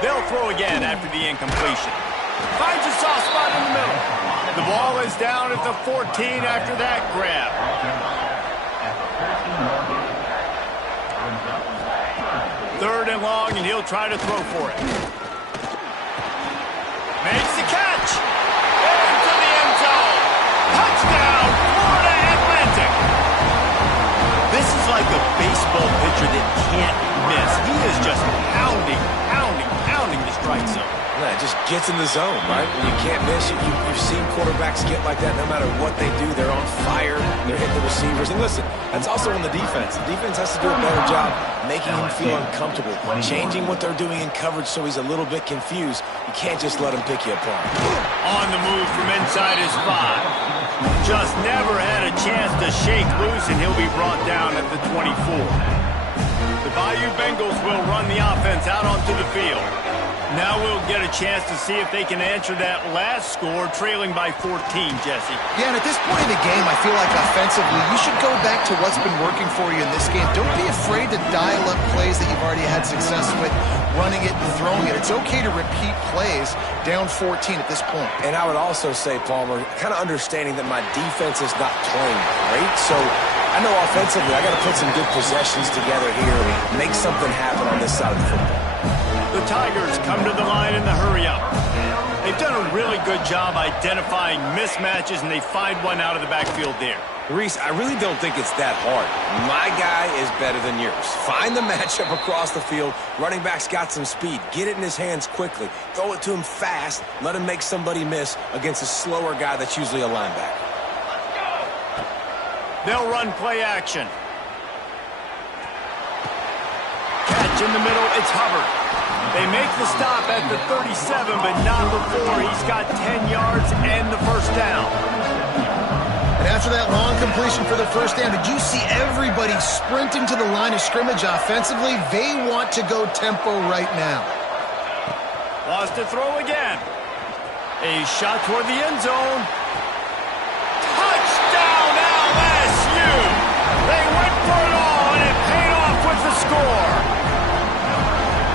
They'll throw again after the incompletion. Finds a soft spot in the middle. The ball is down at the 14 after that grab. Third and long, and he'll try to throw for it. Makes the catch. Into the end zone. Touchdown, Florida Atlantic. This is like a baseball pitcher that can't miss. He is just pounding the strike zone. Yeah, it just gets in the zone, right? When you can't miss, you've seen quarterbacks get like that no matter what they do. They're on fire. They're hitting the receivers. And listen, that's also on the defense. The defense has to do a better job making him feel uncomfortable, changing what they're doing in coverage so he's a little bit confused. You can't just let him pick you apart. On the move from inside his 5. Just never had a chance to shake loose, and he'll be brought down at the 24. The Bayou Bengals will run the offense out onto the field. Now we'll get a chance to see if they can answer that last score, trailing by 14, Jesse. Yeah, and at this point in the game, I feel like offensively, you should go back to what's been working for you in this game. Don't be afraid to dial up plays that you've already had success with, running it and throwing it. It's okay to repeat plays down 14 at this point. And I would also say, Palmer, kind of understanding that my defense is not playing great, so I know offensively I got to put some good possessions together here and make something happen on this side of the football. The Tigers come to the line in the hurry-up. They've done a really good job identifying mismatches, and they find one out of the backfield there. Reese, I really don't think it's that hard. My guy is better than yours. Find the matchup across the field. Running back's got some speed. Get it in his hands quickly. Throw it to him fast. Let him make somebody miss against a slower guy that's usually a linebacker. They'll run play action. Catch in the middle. It's Hubbard. They make the stop at the 37, but not before he's got 10 yards and the first down. And after that long completion for the first down, did you see everybody sprinting to the line of scrimmage offensively? They want to go tempo right now. Lost to throw again. A shot toward the end zone. Touchdown, LSU! They went for it all, and it paid off with the score.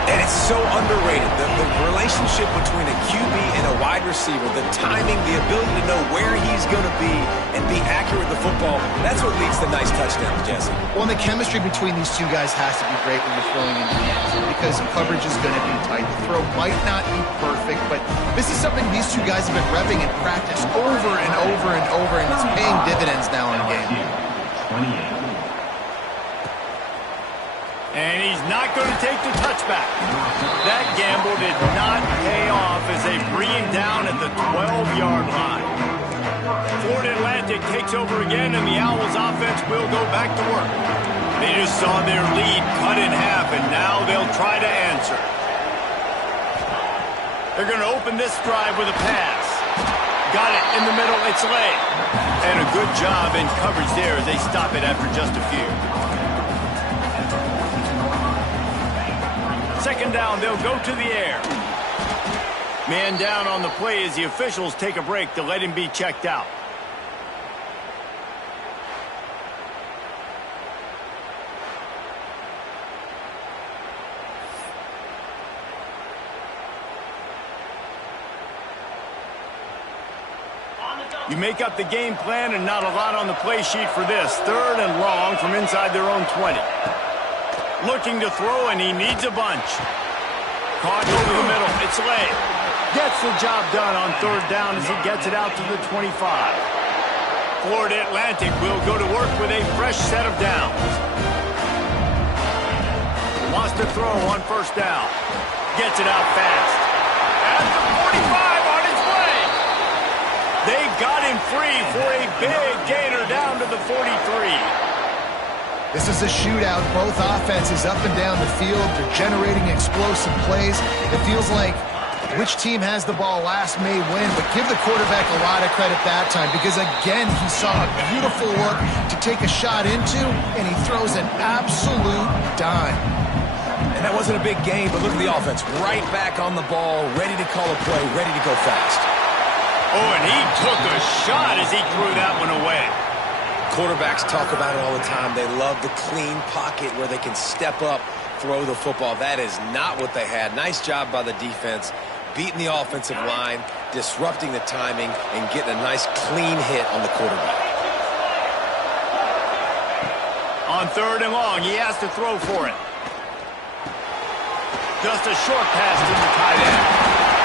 And it's so underrated. The relationship between a QB and a wide receiver, the timing, the ability to know where he's going to be and be accurate with the football, that's what leads to nice touchdowns, Jesse. Well, and the chemistry between these two guys has to be great when you're throwing into the end zone because coverage is going to be tight. The throw might not be perfect, but this is something these two guys have been repping in practice over and over and over, and it's paying dividends now in game. 28. And he's not going to take the touchback. That gamble did not pay off as they bring him down at the 12-yard line. Florida Atlantic takes over again, and the Owls offense will go back to work. They just saw their lead cut in half, and now they'll try to answer. They're going to open this drive with a pass. Got it in the middle. It's Lay. And a good job in coverage there as they stop it after just a few. Second down, they'll go to the air. Man down on the play as the officials take a break to let him be checked out. You make up the game plan and not a lot on the play sheet for this. Third and long from inside their own 20. Looking to throw, and he needs a bunch. Caught over the middle. It's Lay. Gets the job done on third down as he gets it out to the 25. Florida Atlantic will go to work with a fresh set of downs. Wants to throw on first down. Gets it out fast. At the 45 on his way. They got him free for a big gainer down to the 43. This is a shootout. Both offenses up and down the field. They're generating explosive plays. It feels like which team has the ball last may win, but give the quarterback a lot of credit that time because, again, he saw a beautiful look to take a shot into, and he throws an absolute dime. And that wasn't a big gain, but look at the offense. Right back on the ball, ready to call a play, ready to go fast. Oh, and he took a shot as he threw that one away. Quarterbacks talk about it all the time. They love the clean pocket where they can step up, throw the football. That is not what they had. Nice job by the defense, beating the offensive line, disrupting the timing, and getting a nice clean hit on the quarterback. On 3rd and long, he has to throw for it. Just a short pass to the tight end.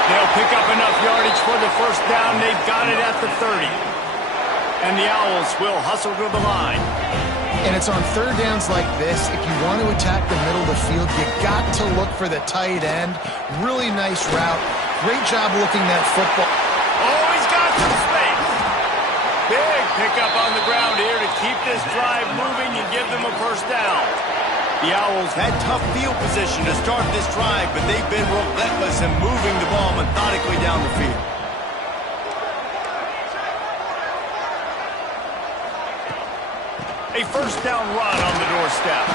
They'll pick up enough yardage for the first down. They've got it at the 30. And the Owls will hustle to the line. And it's on 3rd downs like this. If you want to attack the middle of the field, you got to look for the tight end. Really nice route. Great job looking that football. Oh, he's got some space. Big pickup on the ground here to keep this drive moving and give them a first down. The Owls had tough field position to start this drive, but they've been relentless in moving the ball methodically down the field. A first down run on the doorstep.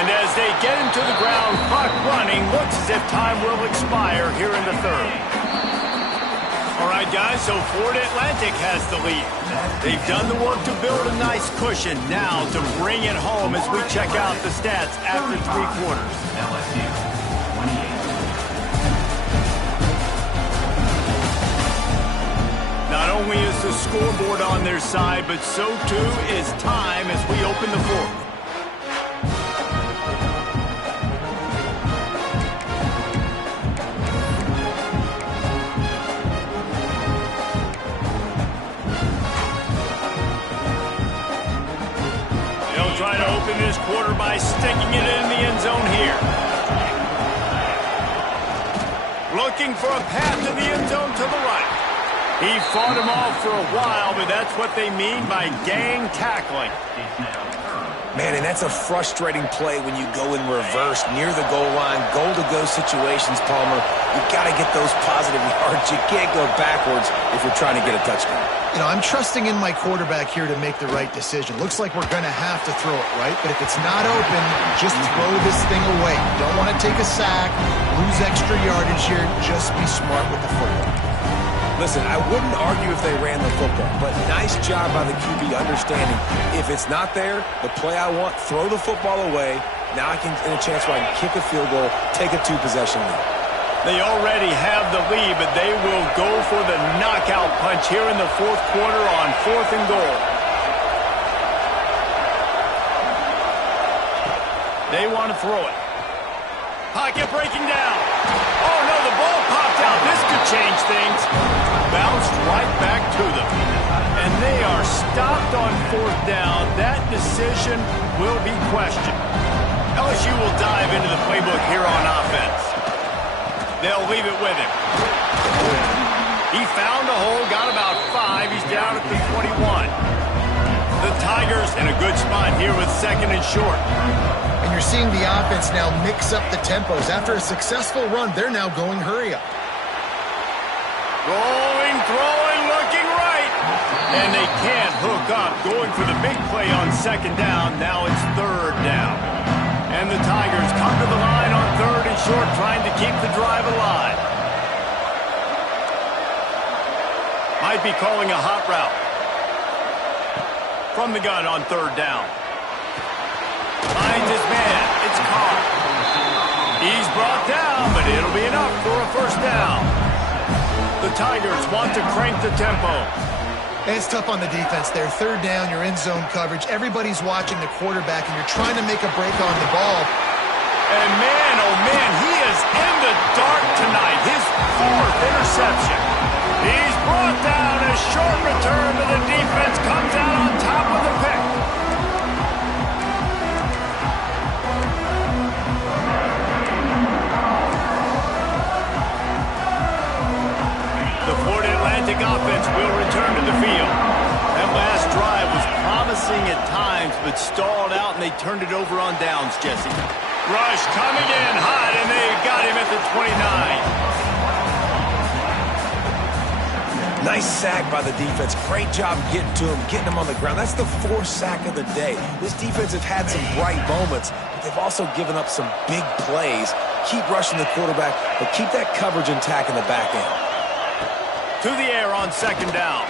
And as they get him to the ground, clock running, looks as if time will expire here in the 3rd. All right, guys, so Florida Atlantic has the lead. They've done the work to build a nice cushion. Now to bring it home as we check out the stats after 3 quarters. LSU, 28. Not only is the scoreboard on their side, but so too is time as we open the 4th. They'll try to open this quarter by sticking it in the end zone here. Looking for a path to the end zone to the right. He fought him off for a while, but that's what they mean by gang tackling. Man, and that's a frustrating play when you go in reverse near the goal line, goal-to-go situations, Palmer. You got to get those positive yards. You can't go backwards if you're trying to get a touchdown. You know, I'm trusting in my quarterback here to make the right decision. Looks like we're going to have to throw it, right? But if it's not open, just throw this thing away. Don't want to take a sack, lose extra yardage here. Just be smart with the football. Listen, I wouldn't argue if they ran the football, but nice job by the QB understanding if it's not there, the play I want, throw the football away. Now I can in a chance where I can kick a field goal, take a 2-possession lead. They already have the lead, but they will go for the knockout punch here in the 4th quarter on 4th and goal. They want to throw it. Pocket breaking down. Oh, no, the ball popped out. This could change things. Bounced right back to them. And they are stopped on 4th down. That decision will be questioned. LSU will dive into the playbook here on offense. They'll leave it with him. He found a hole, got about 5. He's down at the 21. The Tigers in a good spot here with 2nd and short. And you're seeing the offense now mix up the tempos. After a successful run, they're now going hurry up. Rolling, throwing, looking right. And they can't hook up. Going for the big play on 2nd down. Now it's 3rd down. And the Tigers come to the line on 3rd and short, trying to keep the drive alive. Might be calling a hot route. From the gun on 3rd down. Finds his man. It's Carr. He's brought down, but it'll be enough for a first down. The Tigers want to crank the tempo. It's tough on the defense there. 3rd down, you're in zone coverage. Everybody's watching the quarterback, and you're trying to make a break on the ball. And man, oh man, he is in the dark tonight. His 4th interception. He's brought down. A short return to the defense comes out on top of the pick. The Florida Atlantic offense will return to the field. That last drive was promising at times, but stalled out, and they turned it over on downs, Jesse. Rush coming in hot, and they got him at the 29. Nice sack by the defense. Great job getting to him, getting him on the ground. That's the 4th sack of the day. This defense has had some bright moments, but they've also given up some big plays. keep rushing the quarterback, but keep that coverage intact in the back end. To the air on second down.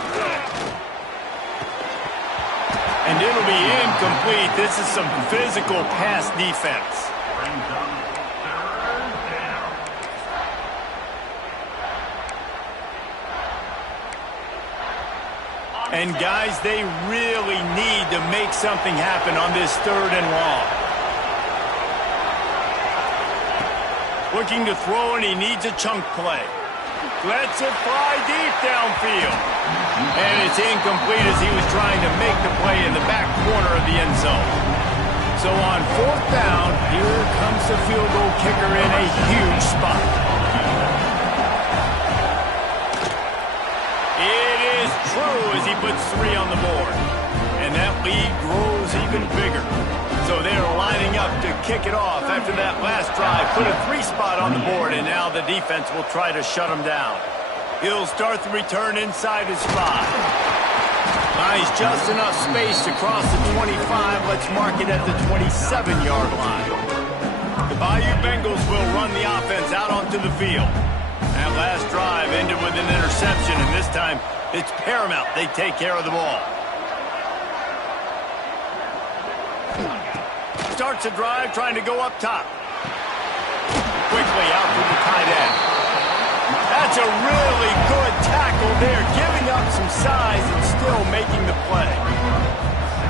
And it'll be incomplete. This is some physical pass defense. And guys, they really need to make something happen on this 3rd and long. Looking to throw, and he needs a chunk play. Lets it fly deep downfield. And it's incomplete as he was trying to make the play in the back corner of the end zone. So on 4th down, here comes the field goal kicker in a huge spot. True as he puts 3 on the board. And that lead grows even bigger. So they're lining up to kick it off after that last drive. Put a 3 spot on the board, and now the defense will try to shut him down. He'll start the return inside his 5. Nice, just enough space to cross the 25. Let's mark it at the 27-yard line. The Bayou Bengals will run the offense out onto the field. That last drive ended with an interception, and this time it's paramount they take care of the ball. Starts a drive trying to go up top. Quickly out to the tight end. That's a really good tackle there, giving up some size and still making the play.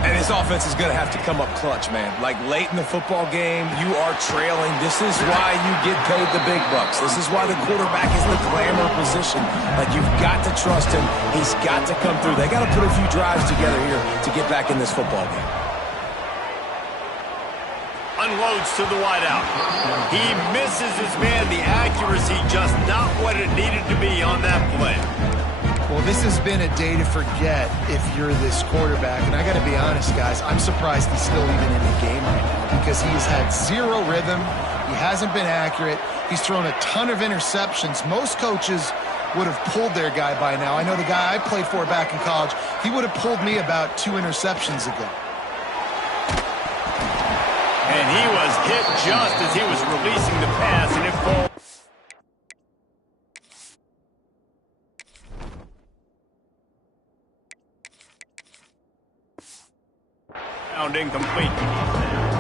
And this offense is going to have to come up clutch, man. Like late in the football game, you are trailing. This is why you get paid the big bucks. This is why the quarterback is the glamour position. Like, you've got to trust him. He's got to come through. They got to put a few drives together here to get back in this football game. Unloads to the wideout. He misses his man. The accuracy just not what it needed to be on that play. Well, this has been a day to forget if you're this quarterback. And I got to be honest, guys, I'm surprised he's still even in the game right now because he's had 0 rhythm. He hasn't been accurate. He's thrown a ton of interceptions. Most coaches would have pulled their guy by now. I know the guy I played for back in college, he would have pulled me about 2 interceptions ago. And he was hit just as he was releasing the pass, and it falls. Incomplete.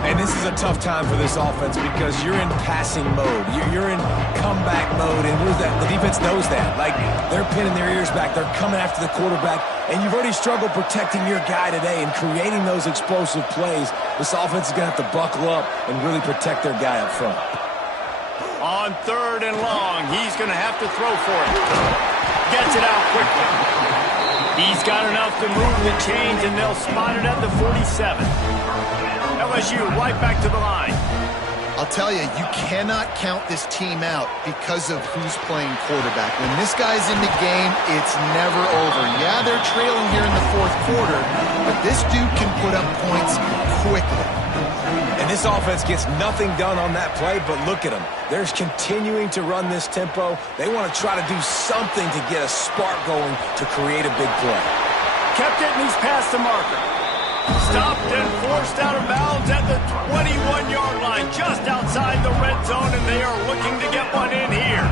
And this is a tough time for this offense because you're in passing mode. You're in comeback mode, and the defense knows that. Like, they're pinning their ears back. They're coming after the quarterback, and you've already struggled protecting your guy today and creating those explosive plays. This offense is going to have to buckle up and really protect their guy up front. On 3rd and long, he's going to have to throw for it. Gets it out quickly. He's got enough to move the chains, and they'll spot it at the 47. LSU right back to the line. I'll tell you, you cannot count this team out because of who's playing quarterback. When this guy's in the game, it's never over. Yeah, they're trailing here in the 4th quarter, but this dude can put up points quickly. And this offense gets nothing done on that play, but look at them. They're continuing to run this tempo. They want to try to do something to get a spark going to create a big play. Kept it, and he's past the marker. Stopped and forced out of bounds at the 21-yard line, just outside the red zone, and they are looking to get one in here.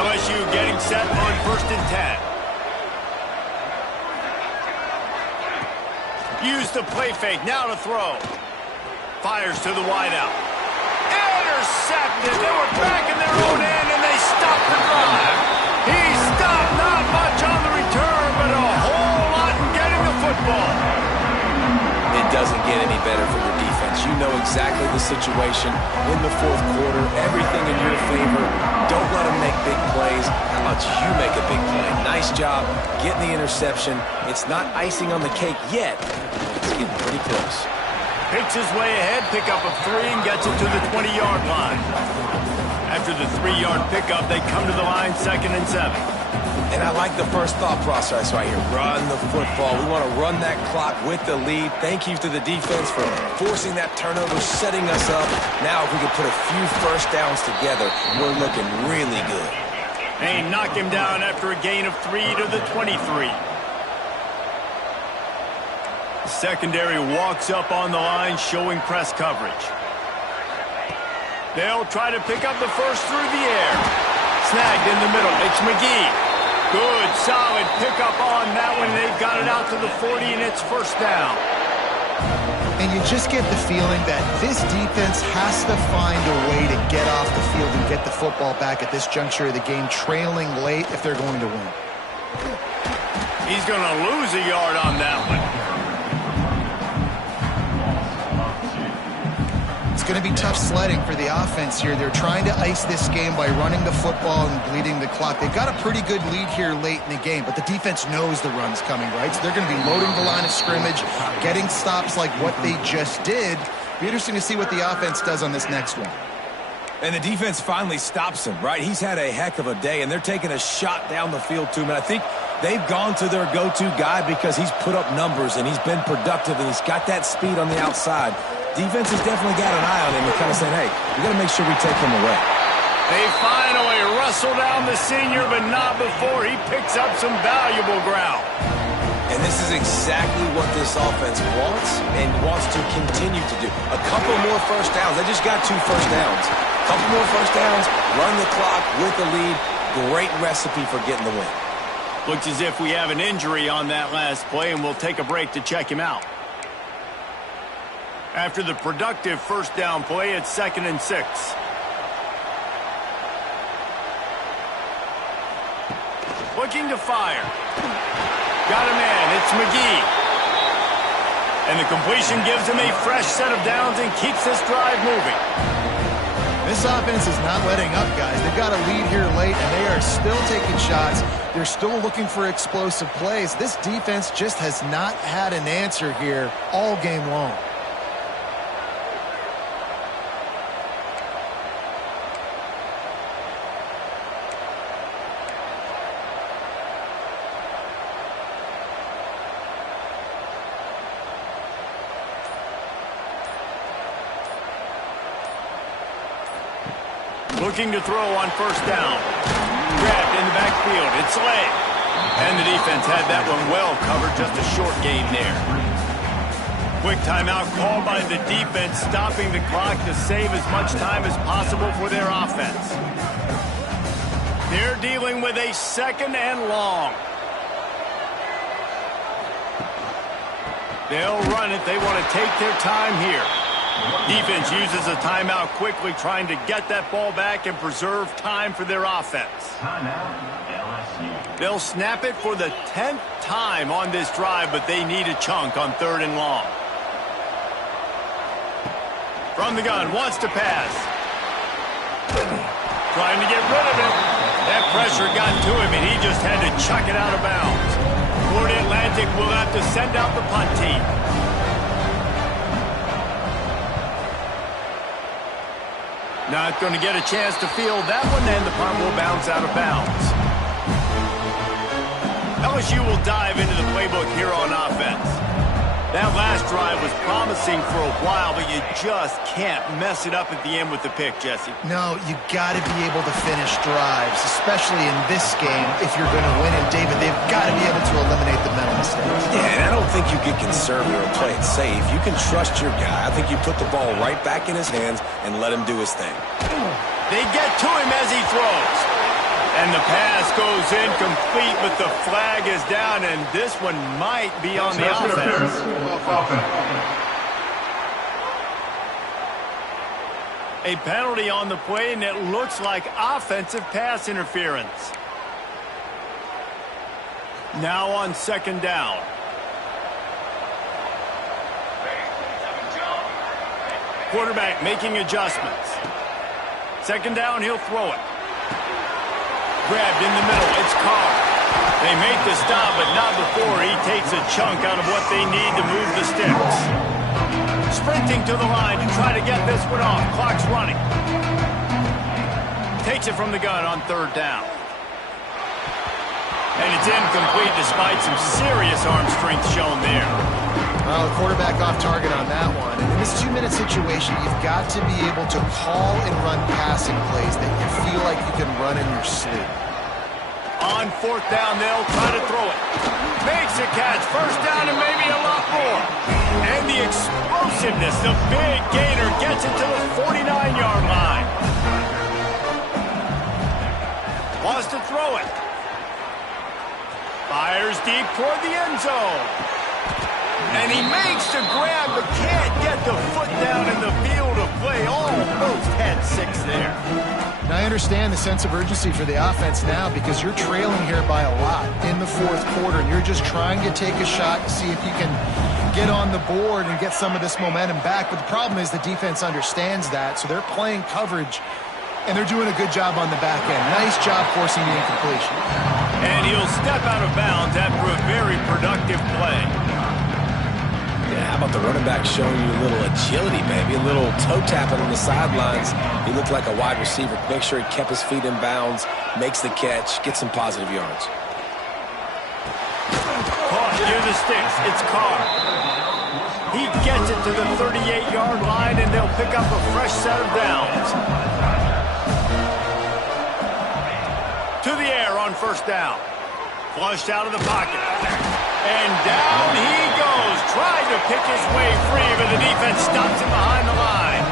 LSU getting set on 1st and 10. Use the play fake, now to throw. Fires to the wideout. Intercepted. They were back in their own end, and they stopped the drive. He stopped not much on the return, but a whole lot in getting the football. It doesn't get any better for your defense. You know exactly the situation in the 4th quarter. Everything in your favor. Don't let them make big plays. How about you make a big play? Nice job getting the interception. It's not icing on the cake yet. It's getting pretty close. Picks his way ahead, pickup of 3, and gets it to the 20-yard line. After the 3-yard pickup, they come to the line 2nd and 7. And I like the first thought process right here. Run the football. We want to run that clock with the lead. Thank you to the defense for forcing that turnover, setting us up. Now if we can put a few first downs together, we're looking really good. They knock him down after a gain of 3 to the 23. Secondary walks up on the line, showing press coverage. They'll try to pick up the first through the air. Snagged in the middle. It's McGee. Good, solid pickup on that one. They've got it out to the 40, and it's first down. And you just get the feeling that this defense has to find a way to get off the field and get the football back at this juncture of the game, trailing late if they're going to win. He's going to lose a yard on that one. It's going to be tough sledding for the offense here. They're trying to ice this game by running the football and bleeding the clock. They've got a pretty good lead here late in the game, but the defense knows the run's coming, right? So they're going to be loading the line of scrimmage, getting stops like what they just did. Be interesting to see what the offense does on this next one. And the defense finally stops him, right? He's had a heck of a day, and they're taking a shot down the field to him. And I think they've gone to their go-to guy because he's put up numbers, and he's been productive, and he's got that speed on the outside. Defense has definitely got an eye on him and kind of saying, hey, we got to make sure we take him away. They finally wrestle down the senior, but not before he picks up some valuable ground. And this is exactly what this offense wants and wants to continue to do. A couple more first downs. They just got 2 first downs. A couple more first downs, run the clock with the lead. Great recipe for getting the win. Looks as if we have an injury on that last play, and we'll take a break to check him out. After the productive first down play, it's 2nd and 6. Looking to fire. Got a man. It's McGee. And the completion gives him a fresh set of downs and keeps this drive moving. This offense is not letting up, guys. They've got a lead here late, and they are still taking shots. They're still looking for explosive plays. This defense just has not had an answer here all game long. Looking to throw on first down. Grabbed in the backfield. It's Slay. And the defense had that one well covered. Just a short gain there. Quick timeout called by the defense, stopping the clock to save as much time as possible for their offense. They're dealing with a 2nd and long. They'll run it. They want to take their time here. Defense uses a timeout quickly, trying to get that ball back and preserve time for their offense. They'll snap it for the 10th time on this drive, but they need a chunk on 3rd and long. From the gun, wants to pass. Trying to get rid of it. That pressure got to him, and he just had to chuck it out of bounds. Florida Atlantic will have to send out the punt team. Not going to get a chance to field that one, and the punt will bounce out of bounds. LSU will dive into the playbook here on offense. That last drive was promising for a while, but you just can't mess it up at the end with the pick, Jesse. No, you got to be able to finish drives, especially in this game if you're going to win. And, David, they've got to be able to eliminate the mental mistakes. Yeah, and I don't think you get conservative or play it safe. You can trust your guy. I think you put the ball right back in his hands and let him do his thing. They get to him as he throws. And the pass goes incomplete, but the flag is down, and this one might be on the offense. A penalty on the play, and it looks like offensive pass interference. Now on 2nd down. Quarterback making adjustments. 2nd down, he'll throw it. Grabbed in the middle, it's Carr. They make the stop, but not before he takes a chunk out of what they need to move the sticks. Sprinting to the line to try to get this one off. Clock's running. Takes it from the gun on 3rd down. And it's incomplete despite some serious arm strength shown there. Well, the quarterback off target on that one. And in this 2-minute situation, you've got to be able to call and run passing plays that you feel like you can run in your sleep. On fourth down, they'll try to throw it. Makes a catch. First down and maybe a lot more. And the explosiveness, the big gainer, gets it to the 49-yard line. Wants to throw it. Fires deep toward the end zone. And he makes the grab, but can't get the foot down in the field of play. Almost had 6 there. Now, I understand the sense of urgency for the offense now because you're trailing here by a lot in the fourth quarter, and you're just trying to take a shot to see if you can get on the board and get some of this momentum back. But the problem is the defense understands that, so they're playing coverage, and they're doing a good job on the back end. Nice job forcing the incompletion. And he'll step out of bounds after a very productive play. Yeah, how about the running back showing you a little agility, maybe? A little toe tapping on the sidelines. He looked like a wide receiver. Make sure he kept his feet in bounds, makes the catch, gets some positive yards. Caught near the sticks. It's Carr. He gets it to the 38-yard line, and they'll pick up a fresh set of downs. To the air on first down. Flushed out of the pocket. And down he goes. Tried to pick his way free, but the defense stops him behind the line.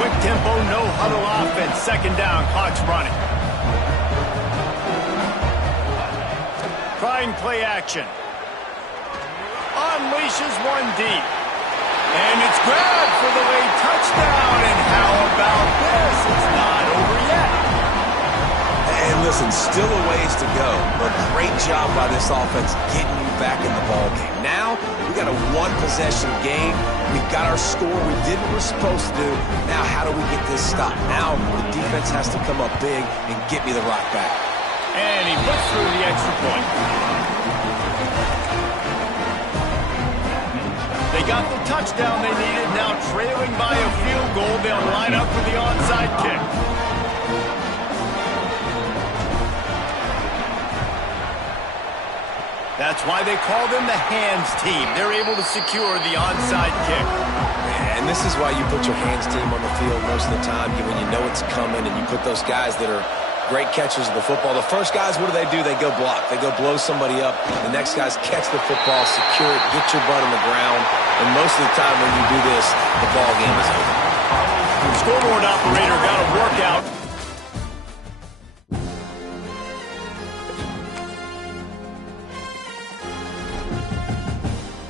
Quick tempo, no huddle offense. Second down, clock's running. Trying play action. Unleashes one deep. And it's grabbed for the late touchdown. And how about this? It's not over yet. And listen, still a ways to go, but great job by this offense getting you back in the ball game. Now, we got a one-possession game. We got our score. We did what we're supposed to do. Now, how do we get this stopped? Now, the defense has to come up big and get me the rock back. And he puts through the extra point. They got the touchdown they needed. Now trailing by a field goal, they'll line up for the onside kick. That's why they call them the hands team. They're able to secure the onside kick. And this is why you put your hands team on the field most of the time when you know it's coming, and you put those guys that are great catchers of the football. The first guys, what do? They go block. They go blow somebody up. The next guys catch the football, secure it, get your butt on the ground. And most of the time when you do this, the ball game is over. Scoreboard operator got a workout.